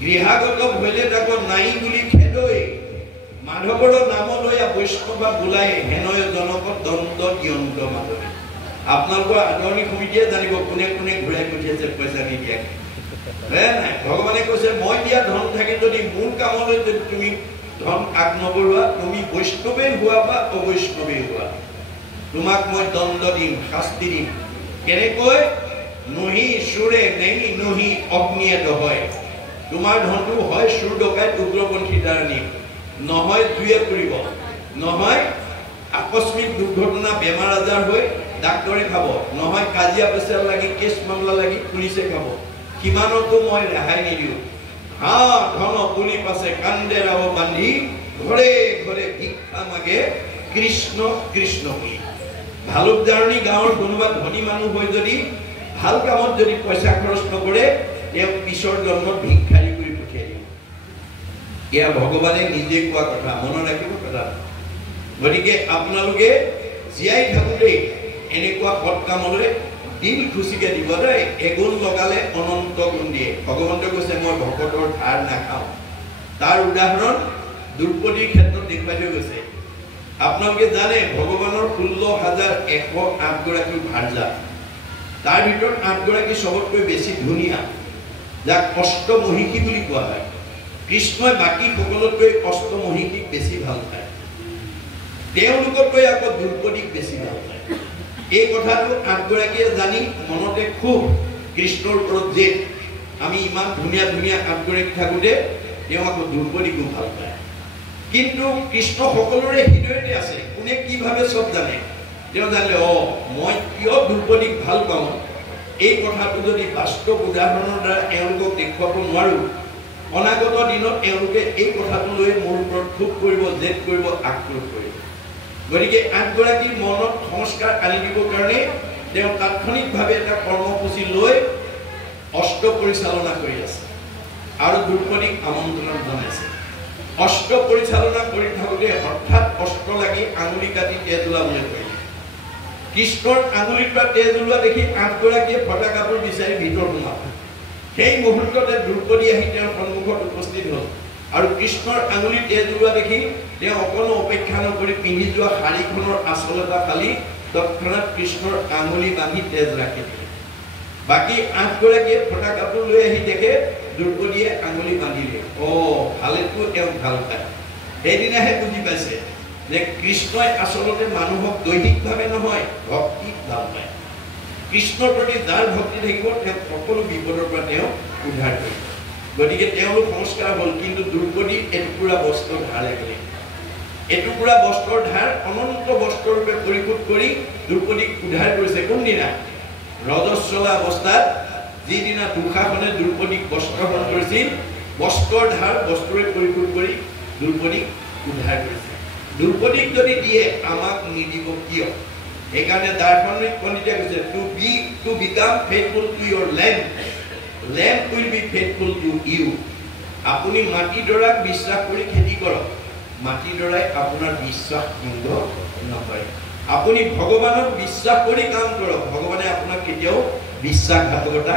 গৃহাগত হলে তাক নাই বুলি খেদৈ মাধৱৰ নাম লৈ বৈষ্ণৱা বোলাই হেনয় জনক দণ্ড দিয়ন্ত মাধৱ আপোনালোকৰ আদৰণি সমিতিয়ে জানিব কোনে কোনে ঘূৰাই পঠিয়াইছে পইচা নিদিয়াকে নাই ভগৱানে কৈছে মই দিয়া ধন থাকি যদি মোৰ কামলৈ যদি তুমি ধন আগ নবঢ়োৱা, তুমি বৈষ্ণৱেই হোৱা বা অবৈষ্ণৱেই হোৱা, তোমাক মই দণ্ড দিম, শাস্তি দিম। কেনেকৈ? নহি চোৰে নেহি নহি অগ্নিয়ে দহয়। তোমাৰ ধনটো হয় চোৰ ডকাইত উগ্ৰপন্থী দ্বাৰা নিম, নহয় জুয়ে পুৰিব, নহয় আকস্মিক দুৰ্ঘটনা বেমাৰ আজাৰ হৈ ডাক্তৰে খাব, নহয় কাজিয়া পেচাল লাগি কেছ মামলা লাগি পুলিচে খাব। সিমানতো মই ৰেহাই নিদিওঁ। হা ধন পুলি পাছে কান্দে ৰাব বান্ধি, ঘৰে ঘৰে ভিক্ষা মাগে কৃষ্ণ কৃষ্ণ বুলি। ভালুকজাৰণী গাঁৱৰ কোনোবা ধনী মানুহ হৈ যদি ভাল কামত যদি পইচা খৰচ নকৰে, তেওঁক পিছৰ জন্মত ভিক্ষাৰী কৰি পঠিয়াই দিব। এয়া ভগৱানে নিজে কোৱা কথা, মনত ৰাখিব কথা। গতিকে আপোনালোকে জীয়াই থাকোঁতেই এনেকুৱা সৎ কামলৈ দিল খুচিকে দিব দেই। এগুণ লগালে অনন্ত গুণ দিয়ে। ভগৱন্তই কৈছে মই ভকতৰ ধাৰ নাখাওঁ। তাৰ উদাহৰণ দ্ৰৌপদীৰ ক্ষেত্ৰত দেখুৱাই থৈ গৈছে। আপোনালোকে জানে ভগৱানৰ 16,108 গৰাকী ভাৰ্যা, তাৰ ভিতৰত 8 গৰাকী চবতকৈ বেছি ধুনীয়া, যাক অষ্টমহিষী বুলি কোৱা হয়। কৃষ্ণই বাকী সকলোতকৈ অষ্টমহিষীক বেছি ভাল পায়, তেওঁলোকতকৈ আকৌ দ্ৰৌপদীক বেছি ভাল পায়। এই কথাটো 8 গৰাকীয়ে জানি মনতে খুব কৃষ্ণৰ ওপৰত যে আমি ইমান ধুনীয়া ধুনীয়া 8 গৰাকী থাকোঁতে তেওঁ আকৌ দ্ৰৌপদীকো ভাল পায়। কিন্তু কৃষ্ণ সকলোৰে হৃদয়তে আছে। কোনে কি ভাবে চব জানে। তেওঁ জানিলে মই কিয় দ্ৰৌপদীক ভাল পাওঁ, এই কথাটো যদি বাস্তৱ উদাহৰণৰ দ্বাৰা এওঁলোকক দেখুৱাব নোৱাৰোঁ, অনাগত দিনত এওঁলোকে এই কথাটো লৈ মোৰ ওপৰত ক্ষোভ কৰিব, জেদ কৰিব, আক্ৰোশ কৰিব। গতিকে 8 গৰাকীৰ মনত সংস্কাৰ আনি দিবৰ কাৰণে তেওঁ তাৎক্ষণিকভাৱে এটা কৰ্মসূচী লৈ অষ্ট পৰিচালনা কৰি আছে আৰু দ্ৰৌপদীক আমন্ত্ৰণ জনাইছে। অষ্ট পৰিচালনা কৰি থাকোঁতে হঠাৎ অস্ত্ৰ লাগি আঙুলি কাটি তেজ ওলাবলৈ ধৰিলে। কৃষ্ণৰ আঙুলিৰ পৰা তেজ ওলোৱা দেখি 8 গৰাকীয়ে ফটা কাপোৰ বিচাৰি ভিতৰত সোমালে। সেই মুহূৰ্ততে দ্ৰৌপদী আহি তেওঁৰ সন্মুখত উপস্থিত হ'ল আৰু কৃষ্ণৰ আঙুলিৰ তেজ ওলোৱা দেখি তেওঁ অকণো অপেক্ষা নকৰি পিন্ধি যোৱা শাৰীখনৰ আঁচল এটা ফালি তৎক্ষণাৎ কৃষ্ণৰ আঙুলি বান্ধি তেজ ৰাখি দিলে। বাকী 8 গৰাকীয়ে ফটা কাপোৰ লৈ আহি দেখে দ্ৰৌপদীয়ে আঙুলি বান্ধিলে। ভালেতো তেওঁক ভাল পায়। সেইদিনাহে বুজি পাইছে যে কৃষ্ণই আচলতে মানুহক দৈহিকভাৱে নহয় ভক্তিত ভাল পায়। কৃষ্ণৰ প্ৰতি যাৰ ভক্তি থাকিব তেওঁ সকলো বিপদৰ পৰা তেওঁ উদ্ধাৰ কৰিব। গতিকে তেওঁলোক সংস্কাৰ হ'ল। কিন্তু দ্ৰৌপদী এটুকুৰা বস্ত্ৰ ধাৰ লাগিলে। এটুকুৰা বস্ত্ৰৰ ধাৰ অনন্ত বস্ত্ৰৰূপে পৰিশোধ কৰি দ্ৰৌপদীক উদ্ধাৰ কৰিছে। কোনদিনা? ৰজস্বলা অৱস্থাত যিদিনা দুঃশাসনে দ্ৰৌপদীক বস্ত্ৰহৰণ কৰিছিল, বস্ত্ৰৰ ধাৰ বস্ত্ৰৰে পৰিশোধ কৰি দ্ৰৌপদীক উদ্ধাৰ কৰিছে। দ্ৰৌপদীক যদি দিয়ে আমাক নিদিব কিয়? সেইকাৰণে দাৰ্শনিক পণ্ডিতে কৈছে to become faithful to your lamp, lamp will be faithful to you. আপুনি মাটিডৰাক বিশ্বাস কৰি খেতি কৰক, মাটিডৰাই আপোনাৰ বিশ্বাস ভংগ নকৰে। আপুনি ভগৱানক বিশ্বাস কৰি কাম কৰক, ভগৱানে আপোনাক কেতিয়াও বিশ্বাসঘাতকতা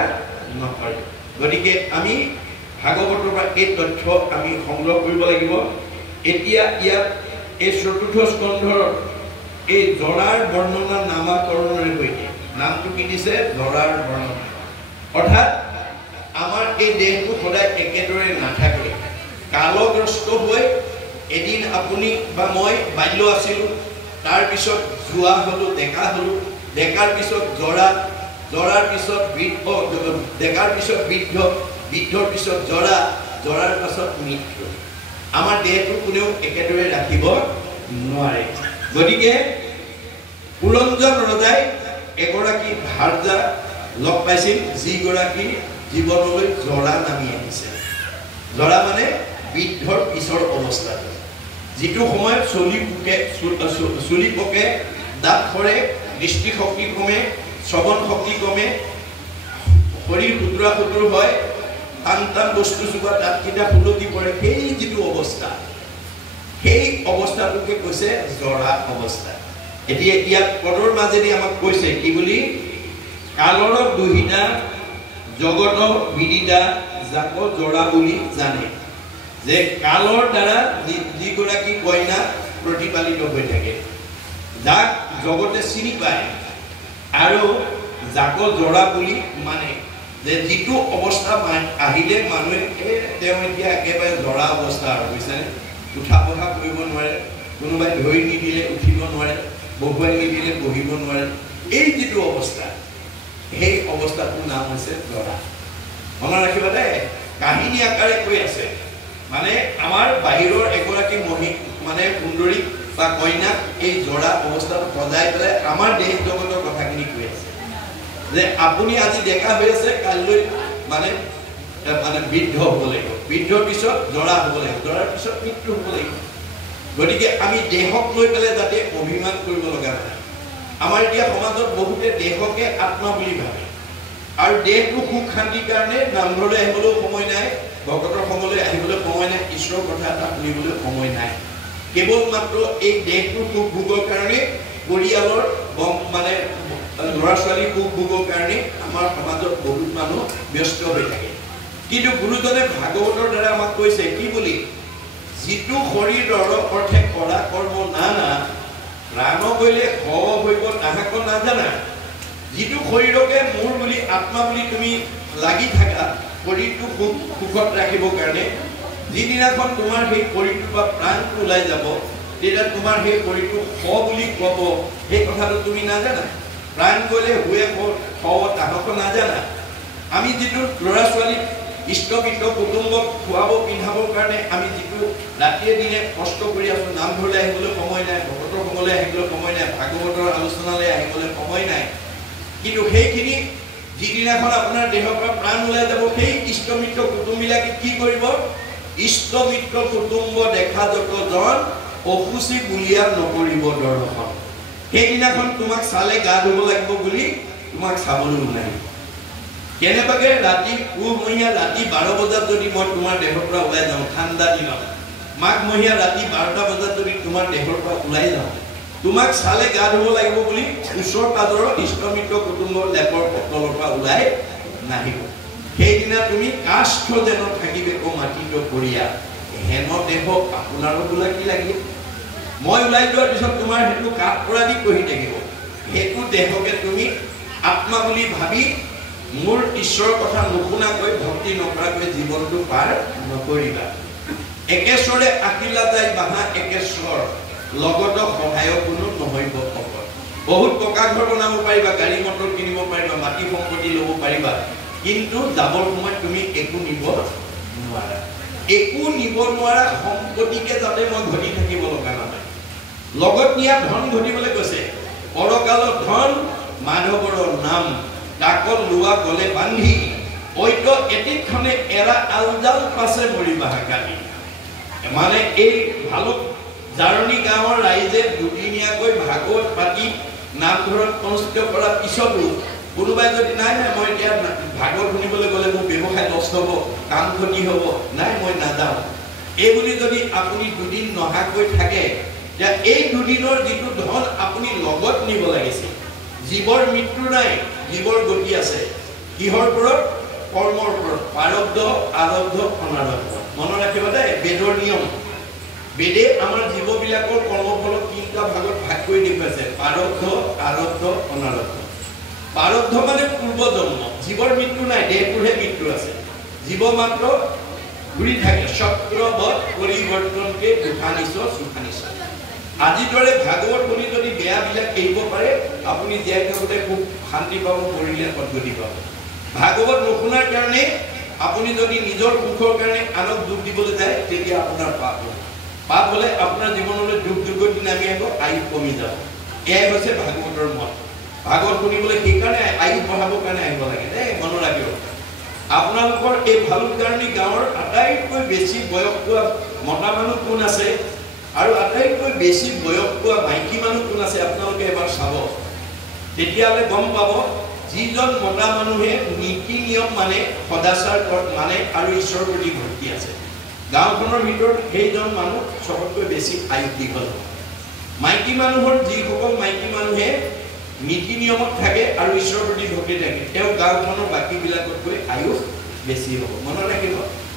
নকৰে। গতিকে আমি ভাগৱতৰ পৰা এই তথ্য আমি সংগ্ৰহ কৰিব লাগিব। এতিয়া ইয়াত এই চতুৰ্থ স্কন্ধৰ এই জৰাৰ বৰ্ণনা নামাকৰণৰ সৈতে নামটো কি দিছে? জৰাৰ বৰ্ণনা। অৰ্থাৎ আমাৰ এই দেহটো সদায় একেদৰে নাথাকে। কালগ্ৰস্ত হৈ এদিন আপুনি বা মই বাল্য আছিলোঁ, তাৰপিছত জোৱা হ'লোঁ, ডেকা হ'লোঁ, ডেকাৰ পিছত জৰা, জৰাৰ পিছত বৃদ্ধ, ডেকাৰ পিছত বৃদ্ধ, বৃদ্ধৰ পিছত জৰা, জৰাৰ পাছত মৃত্যু। আমাৰ দেহটো কোনেও একেদৰে ৰাখিব নোৱাৰে। গতিকে পুৰঞ্জন ৰজাই এগৰাকী ভাৰ্যা লগ পাইছিল, যিগৰাকী জীৱনলৈ জৰা নামি আহিছে। জৰা মানে বৃদ্ধৰ পিছৰ অৱস্থাটো, যিটো সময়ত চুলি পকে, দাঁত সৰে, দৃষ্টিশক্তি কমে, শ্ৰৱণ শক্তি কমে, শৰীৰ সুতুৰা সুতুৰ হয়, টান টান বস্তু চুবা দাঁতকেইটা ফুলতি পৰে, সেই যিটো অৱস্থা, সেই অৱস্থাটোকে কৈছে জৰা অৱস্থা। এতিয়া ইয়াত পদৰ মাজেদি আমাক কৈছে কি বুলি? কালৰ দুহিতা জগত বিদিতা যাক জৰা বুলি জানে। যে কালৰ দ্বাৰা যিগৰাকী কইনা প্ৰতিপালিত হৈ থাকে, যাক জগতে চিনি পায়, আৰু যাক জৰা বুলি মানে যে যিটো অৱস্থা আহিলে মানুহে তেওঁ এতিয়া একেবাৰে জৰা অৱস্থা আৰু বুজিছেনে? উঠা বহা কৰিব নোৱাৰে, কোনোবাই ধৰি নিদিলে উঠিব নোৱাৰে, বহুৱাই নিদিলে বহিব নোৱাৰে। এই যিটো অৱস্থা, সেই অৱস্থাটোৰ নাম হৈছে জৰা। মনত ৰাখিবা দেই, কাহিনী আকাৰে কৈ আছে। মানে আমাৰ বাহিৰৰ এগৰাকী মানে সুন্দৰী বা কইনাক এই জৰা অৱস্থাত সজাই পেলাই আমাৰ দেশ জগতৰ কথাখিনি কৈ আছে যে আপুনি আজি ডেকা হৈ আছে, কাইলৈ মানে বৃদ্ধ হ'ব লাগিব, বৃদ্ধৰ পিছত জৰা হ'ব লাগিব, জৰাৰ পিছত মৃত্যু হ'ব লাগিব। গতিকে আমি দেহক লৈ পেলাই যাতে অভিমান কৰিব লগা নহয়। আমাৰ এতিয়া সমাজত বহুতে দেহকে আত্মা বুলি ভাবে, আৰু দেহটো সুখ শান্তিৰ কাৰণে নামঘৰলৈ আহিবলৈও সময় নাই, ভকতৰ সময়লৈ আহিবলৈ সময় নাই, ঈশ্বৰৰ কথা এটা শুনিবলৈ সময় নাই। কেৱল মাত্ৰ এই দেহটো সুখ ভোগৰ কাৰণে, পৰিয়ালৰ মানে ল'ৰা ছোৱালীৰ সুখ ভোগৰ কাৰণে আমাৰ সমাজত বহুত মানুহ ব্যস্ত হৈ থাকে। কিন্তু গুৰুজনে ভাগৱতৰ দ্বাৰা আমাক কৈছে কি বুলি, যিটো শৰীৰৰ অৰ্থে কৰা কৰ্ম নানা, প্ৰাণ গৈলে হৈব তাহাক নাজানা। যিটো শৰীৰকে মোৰ বুলি আত্মা বুলি তুমি লাগি থাকা, শৰীৰটো সুখত ৰাখিবৰ কাৰণে, যিদিনাখন তোমাৰ সেই শৰীৰটোৰ পৰা প্ৰাণটো ওলাই যাব, তেতিয়া তোমাৰ সেই শৰীৰটো বুলি ক'ব, সেই কথাটো তুমি নাজানা। প্ৰাণ গ'লে তাহাক নাজানা। আমি যিটো ল'ৰা ছোৱালীক ইষ্টমিত্ৰ কুটুম্বক খুৱাব পিন্ধাবৰ কাৰণে আমি যিটো ৰাতিয়ে দিনে কষ্ট কৰি আছো, নামঘৰলৈ আহিবলৈ সময় নাই, ভকতৰ সময়লৈ আহিবলৈ সময় নাই, ভাগৱতৰ আলোচনালৈ আহিবলৈ সময় নাই, কিন্তু সেইখিনি যিদিনাখন আপোনাৰ দেহৰ পৰা প্ৰাণ ওলাই যাব, সেই ইষ্টমিত্ৰ কুটুম্ববিলাকে কি কৰিব, ইষ্টমিত্ৰ কুটুম্ব দেখা যতজন অসুচি বুলিয়া নকৰিব দৰ্শন। সেইদিনাখন তোমাক চালে গা ধুব লাগিব বুলি তোমাক চাবলৈ ওলাই। কেনেবাকে ৰাতি পুহমহীয়া ৰাতি 12 বজাত যদি মই তোমাৰ দেহৰ পৰা ওলাই যাওঁ, ঠাণ্ডা দিনত মাঘমহীয়া ৰাতি 12টা বজাত যদি তোমাৰ দেহৰ পৰা ওলাই যাওঁ, তোমাক চালে গা ধুব লাগিব বুলি ওচৰ পাজৰৰ ইষ্টমিত্ৰ কুটুম্বৰ লেপৰ পটলৰ পৰা ওলাই নাহিব। সেইদিনা তুমি কাষ্ঠ যেন থাকিবে মাটিত পৰিয়া, হেন দেহ আপোনাৰো বোলা কি লাগিব। মই ওলাই যোৱাৰ পিছত তোমাৰ সেইটো কাঠ পৰা দি কহি থাকিব, সেইটো দেহকে তুমি আত্মা বুলি ভাবি মোৰ ঈশ্বৰৰ কথা নুশুনাকৈ ভক্তি নকৰাকৈ জীৱনটো পাৰ নকৰিবা। একেশ্বৰে আকিলা যায় বাহা একেশ্বৰ, লগত সহায়ক কোনো নহৈব ভকত। বহুত পকা ঘৰ বনাব পাৰিবা, গাড়ী মটৰ কিনিব পাৰিবা, মাটি সম্পত্তি ল'ব পাৰিবা, কিন্তু যাবৰ সময়ত তুমি একো নিব নোৱাৰা। একো নিব নোৱাৰা সম্পত্তিকে যাতে মই ঘটি থাকিব লগা নহয়। লগত নিয়া ধন ঘটিবলৈ কৈছে, পৰকালৰ ধন মাধৱৰ নাম, ডাকত লোৱা গলে বান্ধি, ঐত এটিক্ষণে এৰা আলজাল পাছে মৰিবা হাকালি। মানে এই ভালুক জাৰণি গাঁৱৰ ৰাইজে দুদিনীয়াকৈ ভাগৱত পাতি নামঘৰত অনুষ্ঠিত কৰাৰ পিছতো কোনোবাই যদি নাই মই এতিয়া ভাগৱত শুনিবলৈ গ'লে মোৰ ব্যৱসায় নষ্ট হ'ব, কাম ক্ষতি হ'ব, নাই মই নাযাওঁ, এই বুলি যদি আপুনি দুদিন নহাকৈ থাকে, তেতিয়া এই দুদিনৰ যিটো ধন আপুনি লগত নিব লাগিছিল। জীৱৰ মৃত্যু নাই, জীৱৰ গতি আছে। কিহৰ ওপৰত? কৰ্মৰ ওপৰত। প্ৰাৰব্ধ, আৰব্ধ, অনাৰব্ধ। মনত ৰাখিবা দেই, বেদৰ নিয়ম। বেদে আমাৰ জীৱবিলাকৰ কৰ্মফলক 3টা ভাগত ভাগ কৰি দেখুৱাইছে, প্ৰাৰব্ধ, আৰব্ধ, অনাৰব্ধ। প্ৰাৰব্ধ মানে পূৰ্ব জন্ম, জীৱৰ মৃত্যু নাই, দেহটোৰহে মৃত্যু আছে। জীৱ মাত্ৰ ঘূৰি থাকে, চক্ৰবৎ পৰিৱৰ্তনকে দুখানিছ সুখানিছ। আজিৰ দৰে ভাগৱত শুনি যদি বেয়াবিলাক এৰিব পাৰে, আপুনি জীয়াই থাকোঁতে খুব শান্তি পাব, পৰিলে পদ্ধতি পাব। ভাগৱত নুশুনাৰ কাৰণে আপুনি যদি নিজৰ সুখৰ কাৰণে আনক দুখ দিবলৈ যায়, তেতিয়া আপোনাৰ পাপ হ'ব। পাপ হ'লে আপোনাৰ জীৱনলৈ দুখ দুৰ্গতি নামি আহিব, আয়ুস কমি যাব। এয়াই হৈছে ভাগৱতৰ মত। ভাগৱত শুনিবলৈ সেইকাৰণে আয়ুস বঢ়াবৰ কাৰণে আহিব লাগে দেই, মনত ৰাখিব। আপোনালোকৰ এই ভালুকজাৰণি গাঁৱৰ আটাইতকৈ বেছি বয়স পোৱা মতা মানুহ কোন আছে আৰু আটাইতকৈ বেছি বয়স পোৱা মাইকী মানুহ কোন আছে, আপোনালোকে এবাৰ চাব। তেতিয়াহ'লে গম পাব যিজন মতা মানুহে নীতি নিয়ম মানে, সদাচাৰ মানে আৰু ঈশ্বৰৰ প্ৰতি ভক্তি আছে, গাঁওখনৰ ভিতৰত সেইজন মানুহ চবতকৈ বেছি আয়ুস দীঘল হ'ব। মাইকী মানুহৰ যিসকল মাইকী মানুহে নীতি নিয়মত থাকে আৰু ঈশ্বৰৰ প্ৰতি ভক্তি থাকে, তেওঁ গাঁওখনৰ বাকীবিলাকতকৈ আয়ুস বেছি হ'ব। মনত ৰাখিব,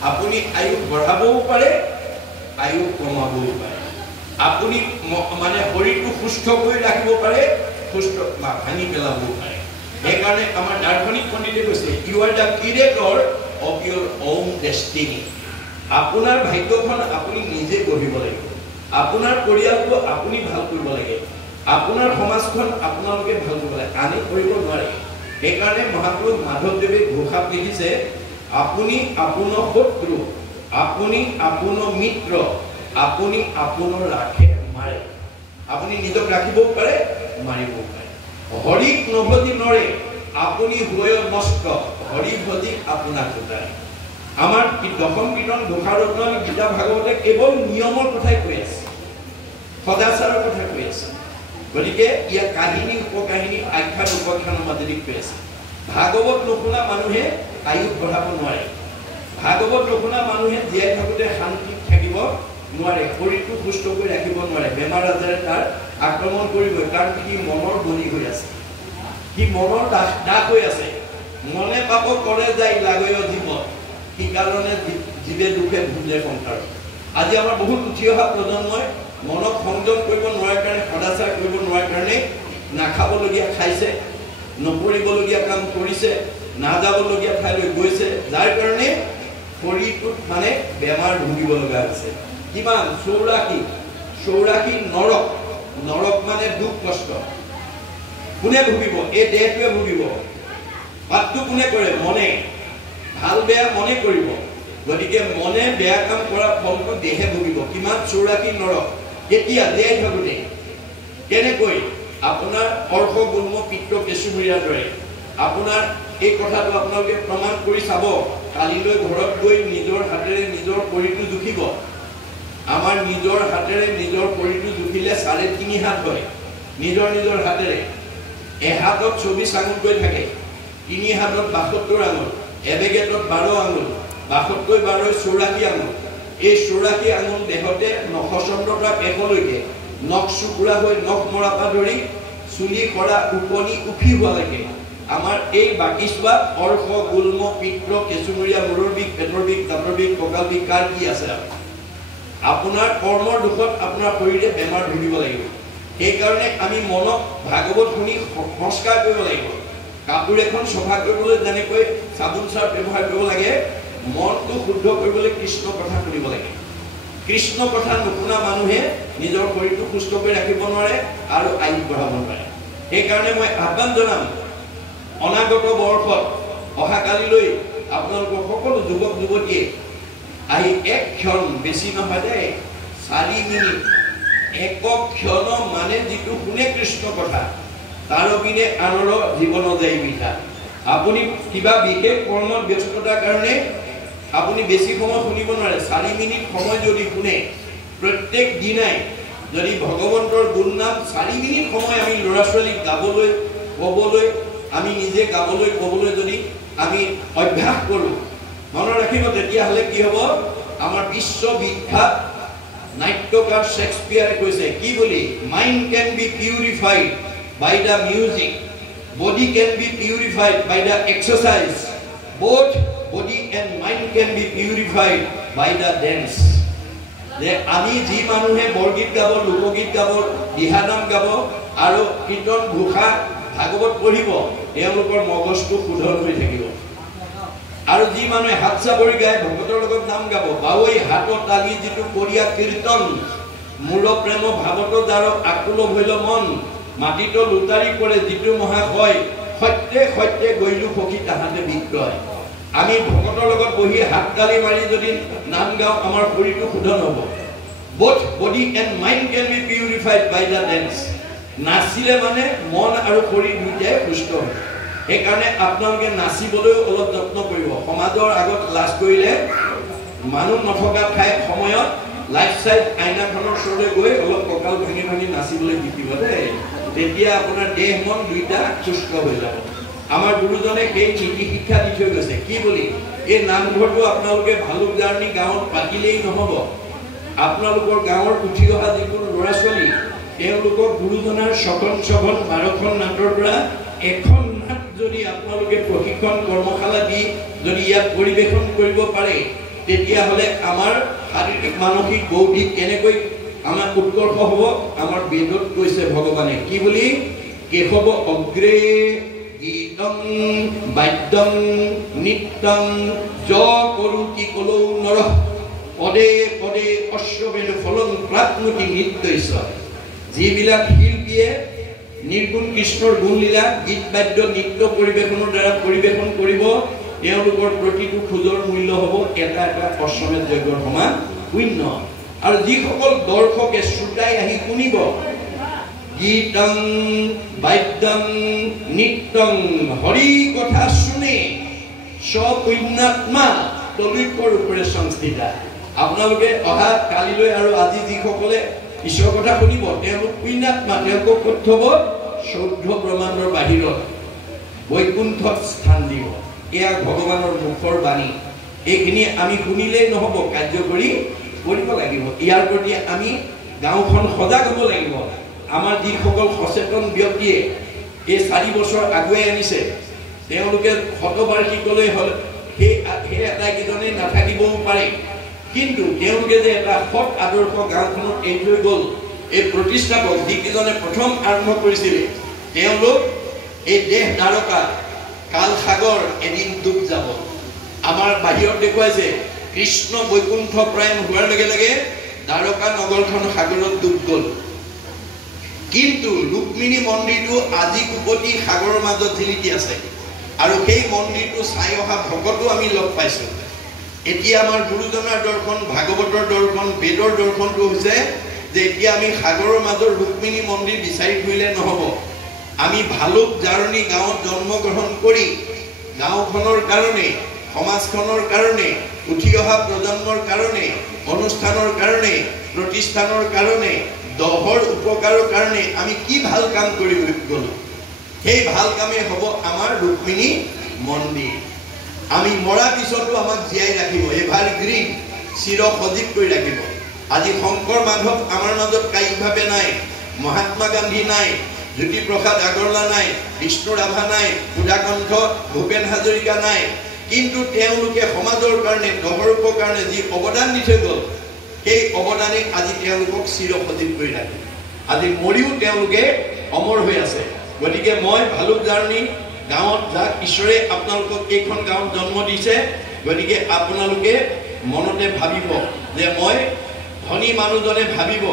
আপুনি আয়ুস বঢ়াবও পাৰে, আয়ুস কমাবও পাৰে। আপুনি মানে শৰীৰটো সুস্থ কৰি ৰাখিব পাৰে, সুস্থ ভাঙি পেলাবও পাৰে। সেইকাৰণে আমাৰ দাৰ্শনিক পণ্ডিতে কৈছে, you are the creator of your own destiny. আপোনাৰ ভাগ্যখন আপুনি নিজে গঢ়িব লাগিব আপোনাৰ পৰিয়ালটো আপুনি ভাল কৰিব লাগে আপোনাৰ সমাজখন আপোনালোকে ভাল কৰিব লাগে আনে কৰিব নোৱাৰে সেইকাৰণে মহাপুৰুষ মাধৱদেৱে ঘোষাত লিখিছে আপুনি আপোনাৰ শত্ৰু আপুনি আপোনাৰ মিত্ৰ আপুনি আপোনাৰ ৰাখে মাৰে আপুনি নিজক ৰাখিবও পাৰে মাৰিবও পাৰে হৰিক নভজি নৰে আপুনি হৈ মস্ত হৰি ভজি আপোনাক গোটায় আমাৰ দশম কীৰ্তন ঘোষাৰত্ন গীতা ভাগৱতে কেৱল নিয়মৰ কথাই কৈ আছে সদাচাৰৰ কথা কৈ আছে গতিকে ইয়াৰ কাহিনী উপকাহিনী আখ্যান উপাখ্যানৰ মাজেদি কৈ আছে ভাগৱত নুশুনা মানুহে আয়ুস বঢ়াব নোৱাৰে ভাগৱত নুশুনা মানুহে জীয়াই থাকোঁতে শান্তিত থাকিব নোৱাৰে শৰীৰটো সুস্থ কৰি ৰাখিব নোৱাৰে বেমাৰ আজাৰে তাৰ আক্ৰমণ কৰিবই কাৰণ সি মনৰ বলি হৈ আছে সি মনৰ দাস হৈ আছে মনে পাপ কৰে যায় লাগয় জীৱন সি কাৰণে জীৱে দুখে ভুলে সংসাৰ আজি আমাৰ বহুত উঠি অহা প্ৰজন্মই মনক সংযম কৰিব নোৱাৰাৰ কাৰণে সদাচাৰ কৰিব নোৱাৰাৰ কাৰণে নাখাবলগীয়া খাইছে নকৰিবলগীয়া কাম কৰিছে নাযাবলগীয়া ঠাইলৈ গৈছে যাৰ কাৰণে শৰীৰটোত মানে বেমাৰ ভুগিব লগা হৈছে কিমান 84 নৰক মানে দুখ কষ্ট কোনে ভুগিব এই দেহটোৱে ভুগিব পাপটো কোনে কৰে মনে ভাল বেয়া মনে কৰিব গতিকে মনে বেয়া কাম কৰা ফলটো দেহে ভুগিব কিমান 84 নৰক কেতিয়া জীয়াই থাকোঁতে কেনেকৈ আপোনাৰ অৰ্শ গুল্ম পিত্ত কেঁচুমুৰীয়াৰ দৰে আপোনাৰ এই কথাটো আপোনালোকে প্ৰমাণ কৰি চাব কালিলৈ ঘৰত গৈ নিজৰ হাতেৰে নিজৰ শৰীৰটো জুখিব আমাৰ নিজৰ হাতেৰে নিজৰ শৰীৰটো জুখিলে 3.5 হাত হয় নিজৰ হাতেৰে এহাতত 24 আঙুল গৈ থাকে 3 হাতত 72 আঙুল এবেগেটত 12 আঙুল 72 12 84 আঙুল এই 84 আঙুল দেহতে নখচন্দ্ৰৰ পৰা পেশলৈকে নখ চুকুৰা হৈ নখ মৰা পৰা ধৰি চুলি কৰা উপনি উঠি হোৱা লাগে আমাৰ এই বাকি চোৱা অৰ্শ গুল্ম পিত্ৰ কেঁচুমুৰীয়া মূৰৰ বিষ পেটৰ বিষ দাঁতৰ বিষ কঁকাল বিষ কাৰ কি আছে আপোনাৰ কৰ্মৰ দুখত আপোনাৰ শৰীৰে বেমাৰ ভুগিব লাগিব সেইকাৰণে আমি মনক ভাগৱত শুনি সংস্কাৰ কৰিব লাগিব কাপোৰ এখন চফা কৰিবলৈ যেনেকৈ চাবোন চাৰ ব্যৱহাৰ কৰিব লাগে মনটো শুদ্ধ কৰিবলৈ কৃষ্ণ কথা শুনিব লাগে কৃষ্ণ কথা নুশুনা মানুহে নিজৰ শৰীৰটো সুস্থ কৰি ৰাখিব নোৱাৰে আৰু আয়ুস বঢ়াব নোৱাৰে সেইকাৰণে মই আহ্বান জনাম অনাগত বৰ্ষত অহাকালিলৈ আপোনালোকৰ সকলো যুৱক যুৱতীয়ে আহি এক ক্ষণ বেছি নহয় দে 4 মিনিট এক ক্ষণ মানে যিটো শুনে কৃষ্ণ কথা তাৰ অবিনে আনৰ জীৱন যায় বিধা আপুনি কিবা বিশেষ কৰ্মত ব্যস্ততাৰ কাৰণে আপুনি বেছি সময় শুনিব নোৱাৰে 4 মিনিট সময় যদি শুনে প্ৰত্যেক দিনাই যদি ভগৱন্তৰ গুণনাম 4 মিনিট সময় আমি ল'ৰা ছোৱালীক গাবলৈ ক'বলৈ আমি নিজে গাবলৈ ক'বলৈ যদি আমি অভ্যাস কৰোঁ মনত ৰাখিব তেতিয়াহ'লে কি হ'ব আমাৰ বিশ্ববিখ্যাত নাট্যকাৰ শেক্সপিয়াৰে কৈছে কি বুলি mind can be purified by the music body can be purified by the exercise both body and mind can be purified by the dance যে আমি যি মানুহে বৰগীত গাব লোকগীত গাব দিহানাম গাব আৰু কীৰ্তন ঘোষা ভাগৱত পঢ়িব তেওঁলোকৰ মগজটো শুদ্ধ হৈ থাকিব আৰু যি মানুহে হাত চাপৰি গায় ভগতৰ লগত নাম গাব বাৱৈ হাতত লাগি যিটো কৰিয়া কীৰ্তন মূল প্ৰেম ভাৱত যাৰ আকুল ভৈল মন মাটিত লুটাৰি পৰে যিটো মহাশয় সত্যে সত্যে গৈলু সখী তাহাঁতে বিক্ৰয় আমি ভগতৰ লগত বহি হাত তালি মাৰি যদি নাম গাওঁ আমাৰ শৰীৰটো শুদ্ধ নহ'ব both body and mind can be purified by the dance নাচিলে মানে মন আৰু শৰীৰ দুটাই সুস্থ হয় সেইকাৰণে আপোনালোকে নাচিবলৈ অলপ যত্ন কৰিব সমাজৰ আগত লাজ কৰিলে মানুহ নথকা ঠাই সময়ত লাইফ সাইড আইনাখনৰ ওচৰলৈ গৈ অলপ কঁকাল ভাঙি ভাঙি নাচিবলৈ শিকিব দেই তেতিয়া আপোনাৰ দেহ মন দুইটা সুস্থ হৈ যাব আমাৰ গুৰুজনে সেই নীতি শিক্ষা দি থৈ গৈছে কি বুলি এই নামঘৰটো আপোনালোকে ভালুক জাৰ্ণি গাঁৱত পাতিলেই নহ'ব আপোনালোকৰ গাঁৱৰ উঠি অহা যিবোৰ ল'ৰা ছোৱালী তেওঁলোকক গুৰুজনাৰ 12খন নাটৰ পৰা এখন নাট যদি আপোনালোকে প্ৰশিক্ষণ কৰ্মশালা দি যদি ইয়াত পৰিৱেশন কৰিব পাৰে তেতিয়াহ'লে আমাৰ শাৰীৰিক মানসিক বৌদ্ধিক কেনেকৈ আমাৰ উৎকৰ্ষ হ'ব আমাৰ বেদত কৈছে ভগৱানে কি বুলি কেশৱ অগ্ৰে গীতং বাদ্যং নিত্যং য কৰোতি কলৌ নৰহ পদে পদে অশ্বমেধ ফলন প্ৰাপ্নুতি নিত্যৈছ যিবিলাক শিল্পীয়ে নিৰ্গুণ কৃষ্ণৰ গুণলীলা গীত বাদ্য নৃত্য পৰিৱেশনৰ দ্বাৰা পৰিৱেশন কৰিব তেওঁলোকৰ প্ৰতিটো খোজৰ মূল্য হ'ব এটা এটা অশ্বমেধ যজ্ঞৰ সমান শূন্য আৰু যিসকল দৰ্শকে শ্ৰোতাই আহি শুনিব গীতং বাদ্যং নৃত্যং হৰি কথা শুনে স্বপুণ্যাত্মা তলুকৰ ওপৰে সংস্থিতা আপোনালোকে অহা কালিলৈ আৰু আজি যিসকলে ঈশ্বৰৰ কথা শুনিব তেওঁলোক পুণ্যাত্মা তেওঁলোকক ক'ত থ'ব চৌধ্য ব্ৰহ্মাণ্ডৰ বাহিৰত বৈকুণ্ঠত স্থান দিব এয়া ভগৱানৰ মুখৰ বাণী এইখিনি আমি শুনিলেই নহ'ব কাৰ্যকৰী কৰিব লাগিব ইয়াৰ প্ৰতি আমি গাঁওখন সজাগ হ'ব লাগিব আমাৰ যিসকল সচেতন ব্যক্তিয়ে এই 4 বছৰ আগুৱাই আনিছে তেওঁলোকে শতবাৰ্ষিকলৈ হ'ল সেই আটাইকেইজনেই নাথাকিবও পাৰে কিন্তু তেওঁলোকে যে এটা সৎ আদৰ্শ গাঁওখনত এৰি থৈ গ'ল এই প্ৰতিষ্ঠাপক যিকেইজনে প্ৰথম আৰম্ভ কৰিছিল তেওঁলোক এই দেশ দ্বাৰকা কাল সাগৰ এদিন ডুব যাব আমাৰ বাহিৰত দেখুৱাইছে কৃষ্ণ বৈকুণ্ঠ প্ৰায় হোৱাৰ লগে লগে দ্বাৰকা নগৰখন সাগৰত ডুব গ'ল কিন্তু ৰুক্মিণী মন্দিৰটো আজি কুপতি সাগৰৰ মাজত জিলিকি আছে আৰু সেই মন্দিৰটো চাই অহা ভকতো আমি লগ পাইছো এতিয়া আমাৰ গুৰুজনাৰ দৰ্শন ভাগৱতৰ দৰ্শন বেদৰ দৰ্শনটো হৈছে যে এতিয়া আমি সাগৰৰ মাজৰ ৰুক্মিণী মন্দিৰ বিচাৰি ফুৰিলে নহ'ব আমি ভালুক জাৰণী গাঁৱত জন্মগ্ৰহণ কৰি গাঁওখনৰ কাৰণে সমাজখনৰ কাৰণে উঠি অহা প্ৰজন্মৰ কাৰণে অনুষ্ঠানৰ কাৰণে প্ৰতিষ্ঠানৰ কাৰণে দহৰ উপকাৰৰ কাৰণে আমি কি ভাল কাম কৰি গ'লো সেই ভাল কামেই হ'ব আমাৰ ৰুক্মিণী মন্দিৰ আমি মৰা পিছতো আমাক জীয়াই ৰাখিব এভাৰগ্ৰীণ চিৰ সজীৱ কৰি ৰাখিব আজি শংকৰ মাধৱ আমাৰ মাজত কায়িকভাৱে নাই মহাত্মা গান্ধী নাই জ্যোতিপ্ৰসাদ আগৰৱালা নাই বিষ্ণু ৰাভা নাই সুধাকণ্ঠ ভূপেন হাজৰিকা নাই কিন্তু তেওঁলোকে সমাজৰ কাৰণে দহৰ কাৰণে যি অৱদান দি থৈ গ'ল সেই অৱদানে আজি তেওঁলোকক চিৰ সজীৱ কৰি ৰাখে আজি মৰিও তেওঁলোকে অমৰ হৈ আছে গতিকে মই ভালুক জাৰ্ণী গাঁৱত যাক ঈশ্বৰে আপোনালোকক এইখন গাঁৱত জন্ম দিছে গতিকে আপোনালোকে মনতে ভাবিব যে মই ধনী মানুহজনে ভাবিব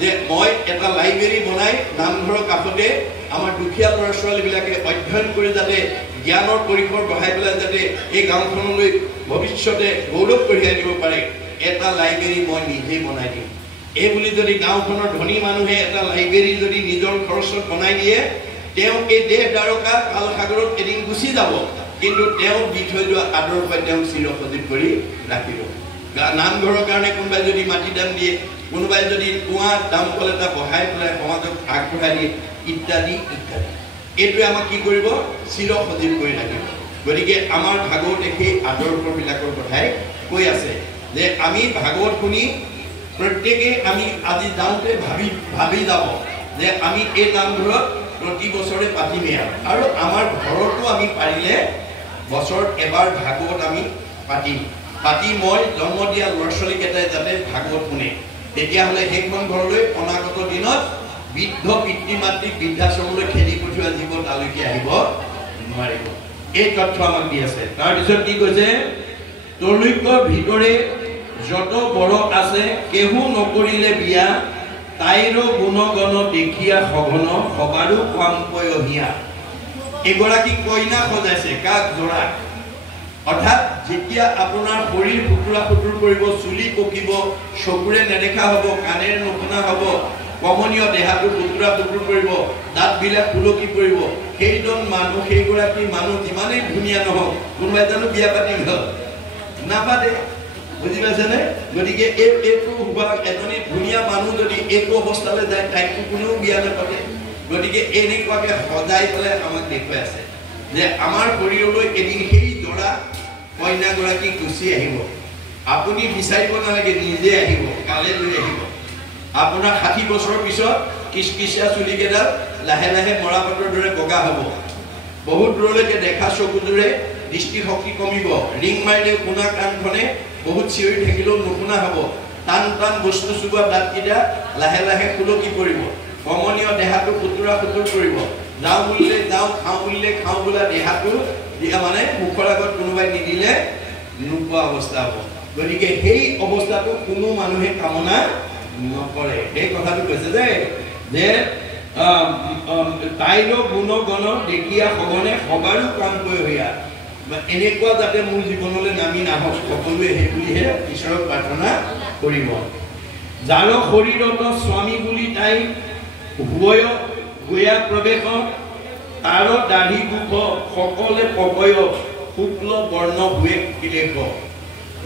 যে মই এটা লাইব্ৰেৰী বনাই নামঘৰৰ কাষতে আমাৰ দুখীয়া ল'ৰা ছোৱালীবিলাকে অধ্যয়ন কৰি যাতে জ্ঞানৰ পৰিসৰ বঢ়াই পেলাই যাতে এই গাঁওখনলৈ ভৱিষ্যতে গৌৰৱ কঢ়িয়াই দিব পাৰে এটা লাইব্ৰেৰী মই নিজেই বনাই দিম এই বুলি যদি গাঁওখনৰ ধনী মানুহে এটা লাইব্ৰেৰী যদি নিজৰ খৰচত বনাই দিয়ে তেওঁ এই দেশ দ্বাৰকা কাল সাগৰত এদিন গুচি যাব কিন্তু তেওঁ দি থৈ যোৱা আদৰ্শই তেওঁক চিৰ সজীৱ কৰি ৰাখিব নামঘৰৰ কাৰণে কোনোবাই যদি মাটি দান দিয়ে কোনোবাই যদি কুঁৱা দামকল এটা বহাই পেলাই সমাজক আগবঢ়াই দিয়ে ইত্যাদি ইত্যাদি এইটোৱে আমাক কি কৰিব চিৰ সজীৱ কৰি ৰাখিব গতিকে আমাৰ ভাগৱতে সেই আদৰ্শবিলাকৰ কথাই কৈ আছে যে আমি ভাগৱত শুনি প্ৰত্যেকে আমি আজি যাওঁতে ভাবি যাব যে আমি এই নামঘৰত প্ৰতি বছৰে পাতিমেই আৰু আমাৰ ঘৰতো আমি পাৰিলে বছৰত এবাৰ ভাগৱত আমি পাতি মই জন্ম দিয়া ল'ৰা ছোৱালীকেইটাই যাতে ভাগৱত শুনে তেতিয়াহ'লে সেইখন ঘৰলৈ অনাগত দিনত বৃদ্ধ পিতৃ মাতৃক বৃদ্ধাশ্ৰমলৈ খেদি পঠিওৱা জীৱ তালৈকে আহিব নোৱাৰিব এই তথ্য আমাক দি আছে তাৰপিছত কি কৈছে তলৈকৰ ভিতৰে যত বড় আছে কেহু নকৰিলে বিয়া তাইৰ গুণগণ দেখিয়া সঘন সবাৰো কাম পয়হিয়া এগৰাকী কইনা সজাইছে কাক জোৰা অৰ্থাৎ যেতিয়া আপোনাৰ শৰীৰ ফুটুৰা ফুটুৰ কৰিব চুলি পকিব চকুৰে নেদেখা হ'ব কাণেৰে নুশুনা হ'ব কমনীয় দেহাটো ফুটুৰা ফুটুৰ কৰিব দাঁতবিলাক ফুলকি পৰিব সেইজন মানুহ সেইগৰাকী মানুহ যিমানেই ধুনীয়া নহওক কোনোবাই জানো বিয়া পাতিব নাপাতে বুজি পাইছেনে গতিকে এইটো হোৱা এজনী ধুনীয়া মানুহ যদি এইটো অৱস্থালৈ যায় তাইকো কোনেও বিয়া নাপাতে গতিকে এনেকুৱাকৈ সজাই পেলাই আমাক দেখুৱাই আছে যে আমাৰ শৰীৰলৈ এদিন সেই জোৰা কইনাগৰাকী গুচি আহিব আপুনি বিচাৰিব নালাগে নিজে আহিব কালে লৈ আহিব আপোনাৰ 60 বছৰৰ পিছত কিচকিচীয়া চুলিকেইডাল লাহে লাহে মৰাপাতৰ দৰে বগা হ'ব বহুত দূৰলৈকে দেখা চকুযোৰে দৃষ্টিশক্তি কমিব ৰিং মাৰিলে শুনা কাণখনে বহুত চিঞৰি থাকিলেও নুশুনা হ'ব টান টান বস্তু চুবোৱা দাঁতকেইটা লাহে লাহে খুলকি পৰিব কমনীয় দেহাটো ফুটুৰা ফুটুৰ কৰিব যাওঁ বুলিলে যাওঁ খাওঁ বুলিলে খাওঁ বোলা দেহাটো মানে মুখৰ আগত কোনোবাই নিদিলে নোপোৱা অৱস্থা হ'ব গতিকে সেই অৱস্থাটো কোনো মানুহে কামনা নকৰে। সেই কথাটো কৈছে যে তাইৰ গুণ গণ দেখিয়া সঘনে সবাৰো কাম কৰি হইয়া, এনেকুৱা যাতে মোৰ জীৱনলৈ নামি নাহক সকলোৱে সেই বুলিহে ঈশ্বৰক প্ৰাৰ্থনা কৰিব। যাৰ শৰীৰত স্বামী বুলি তাই হুয়া প্ৰৱেশ, তাৰ দাঢ়ি গোফ সকলে পকয় শুক্ল বৰ্ণ হুৱে কিলেশ।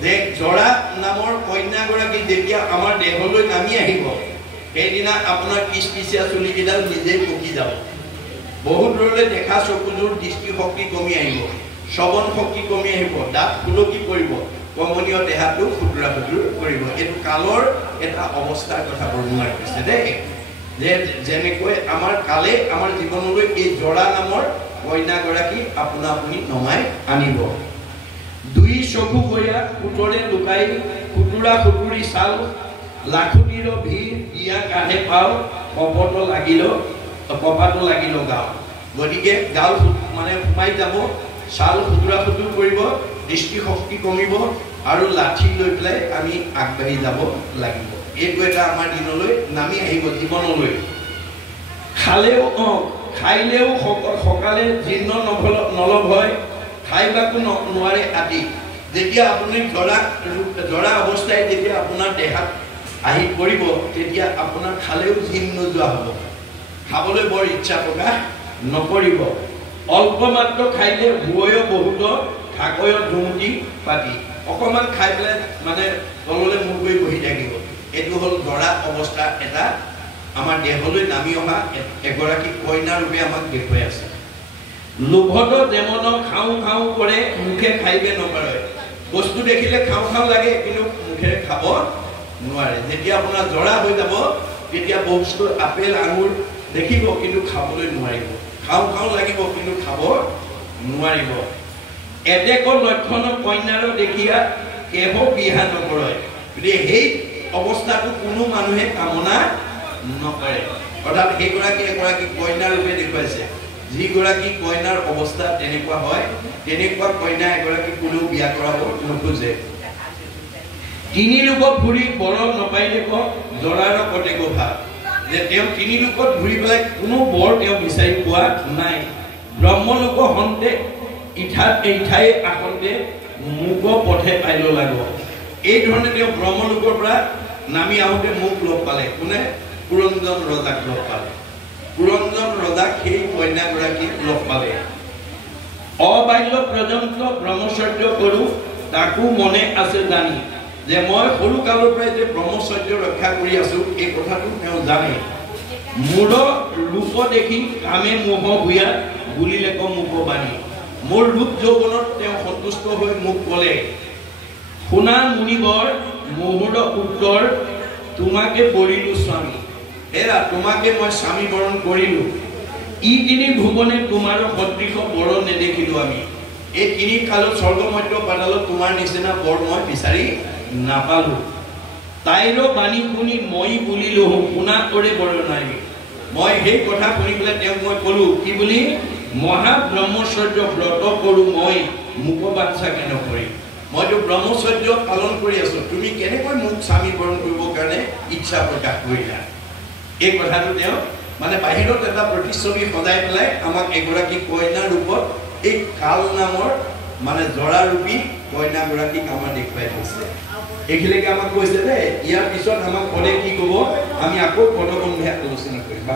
যে জৰা নামৰ কন্যাগৰাকী যেতিয়া আমাৰ দেহলৈ নামি আহিব, সেইদিনা আপোনাৰ পিছপিছিয়া চুলিকেইডাল নিজেই পকি যাব। বহুত দূৰলৈ দেখা চকুযোৰ দৃষ্টিশক্তি কমি আহিব, শ্ৰৱণ শক্তি কমি আহিব, দাঁত খুলকি পৰিব, কমনীয় দেহাটো খুতুৰা খুতুৰ কৰিব। এইটো কালৰ এটা অৱস্থাৰ কথা বৰ্ণনা কৰিছে দেই, যে যেনেকৈ আমাৰ কালে আমাৰ জীৱনলৈ এই জৰা নামৰ কন্যাগৰাকী আপোনা আপুনি নমাই আনিব। দুই চকু গয়া কুটৰে লুকাই খুতুৰা খুতুৰি চাল, লাখুটিৰ ভিৰ বিয়া কাঢ়ে পাও, কপাটো লাগিল গাঁও। গতিকে গাঁও মানে সোমাই যাব, ছাল খুতুৰা খুতুৰ কৰিব, দৃষ্টিশক্তি কমিব আৰু লাঠি লৈ পেলাই আমি আগবাঢ়ি যাব লাগিব। এইটো এটা আমাৰ দিনলৈ নামি আহিব, জীৱনলৈ। খাইলেও সকালে জীৰ্ণ নলভ হয়, খাইবাকো নোৱাৰে আদি। যেতিয়া আপুনি জৰা অৱস্থাই যেতিয়া আপোনাৰ দেহাত আহি পৰিব, তেতিয়া আপোনাৰ খালেও জীৰ্ণ নোযোৱা হ'ব, খাবলৈ বৰ ইচ্ছা প্ৰকাশ নকৰিব। অল্প মাত্ৰ খাইলে হুৱয় বহুত, খাকয় ধুমুটি পাতি। অকণমান খাই পেলাই মানে তললৈ মূৰ কৰি বহি থাকিব। এইটো হ'ল জৰা অৱস্থা এটা আমাৰ দেহলৈ নামি অহা এগৰাকী কন্যা ৰূপে আমাক দেখুৱাই আছে। লোভত যেমন খাওঁ খাওঁ কৰে, মুখে খাইবে নপাৰে। বস্তু দেখিলে খাওঁ খাওঁ লাগে, কিন্তু মুখেৰে খাব নোৱাৰে। যেতিয়া আপোনাৰ জৰা হৈ যাব, তেতিয়া বস্তু আপেল আঙুৰ দেখিব, কিন্তু খাবলৈ নোৱাৰিব। খাওঁ খাওঁ লাগিব, কিন্তু খাব নোৱাৰিব। এতেক লক্ষণ কন্যাৰ দেখিয়া কেহ বিহা নকৰে। গতিকে সেই অৱস্থাটো কোনো মানুহে কামনা নকৰে। অৰ্থাৎ সেইগৰাকী এগৰাকী কন্যা ৰূপে দেখুৱাইছে। যিগৰাকী কন্যাৰ অৱস্থা তেনেকুৱা হয়, তেনেকুৱা কন্যা এগৰাকী কোনেও বিয়া কৰাব নোখোজে। তিনি লোকত ঘূৰি বৰ নপাইলে জৰাৰ কটেক ভাৱ, যে তেওঁ তিনি লোকত ঘূৰি পেলাই কোনো বৰ তেওঁ বিচাৰি পোৱা নাই। ব্ৰহ্মলোক হন্তে ইঠাই আসন্তে মোক পথে পাইল লাগিব। এই ধৰণে তেওঁ ব্ৰহ্মলোকৰ পৰা নামি আহোঁতে মোক লগ পালে। কোনে? পুৰঞ্জন ৰজাক লগ পালে। পুৰঞ্জন ৰজাক সেই কন্যাগৰাকীক লগ পালে। অবাল্য পৰ্যন্ত ব্ৰহ্মচৰ্য কৰোঁ, তাকো মনে আছে জানি। যে মই সৰু কালৰ পৰাই যে ব্ৰহ্মচৰ্য ৰক্ষা কৰি আছো, এই কথাটো তেওঁ জানে। মোৰ ৰূপ দেখি কামে মোহ ভূঞা বুলিলে মোক বাণী। মোৰ ৰূপ যৌৱনত তেওঁ সন্তুষ্ট হৈ মোক ক'লে, শুনা মুনিবৰ মুহুৰ উত্তৰ, তোমাকে বৰিলো স্বামী। হেৰা, তোমাকে মই স্বামী বৰণ কৰিলো। ই তিনি ভুৱনে তোমাৰ সদৃশ বৰ নেদেখিলো আমি। এই তিনি কালত স্বৰ্গ মধ্য পাতালত তোমাৰ নিচিনা বৰ মই বিচাৰি নাপালো। তাইৰ বাণী শুনি মই বুলিলো, শুনা কৰি বৰ নাই। মই সেই কথা শুনি পেলাই তেওঁক মই ক'লো, কি বুলি? মহা ব্ৰহ্মচৰ্য ব্ৰত কৰো মই, মোক বাচ্ছাকে নকৰি। মইতো ব্ৰহ্মচৰ্য পালন কৰি আছো, তুমি কেনেকৈ মোক স্বামী বৰণ কৰিবৰ কাৰণে ইচ্ছা প্ৰকাশ কৰিলা? এই কথাটো তেওঁ মানে বাহিৰত এটা প্ৰতিচ্ছবি সজাই পেলাই আমাক এগৰাকী কন্যাৰ ৰূপত এই কাল নামৰ মানে জৰাৰূপী কন্যাগৰাকীক আমাক দেখুৱাই থৈছে। এইখিনিকে আমাক কৈছে যে ইয়াৰ পিছত আমাক পদে কি ক'ব, আমি আকৌ পদবন্ধে আলোচনা কৰিম।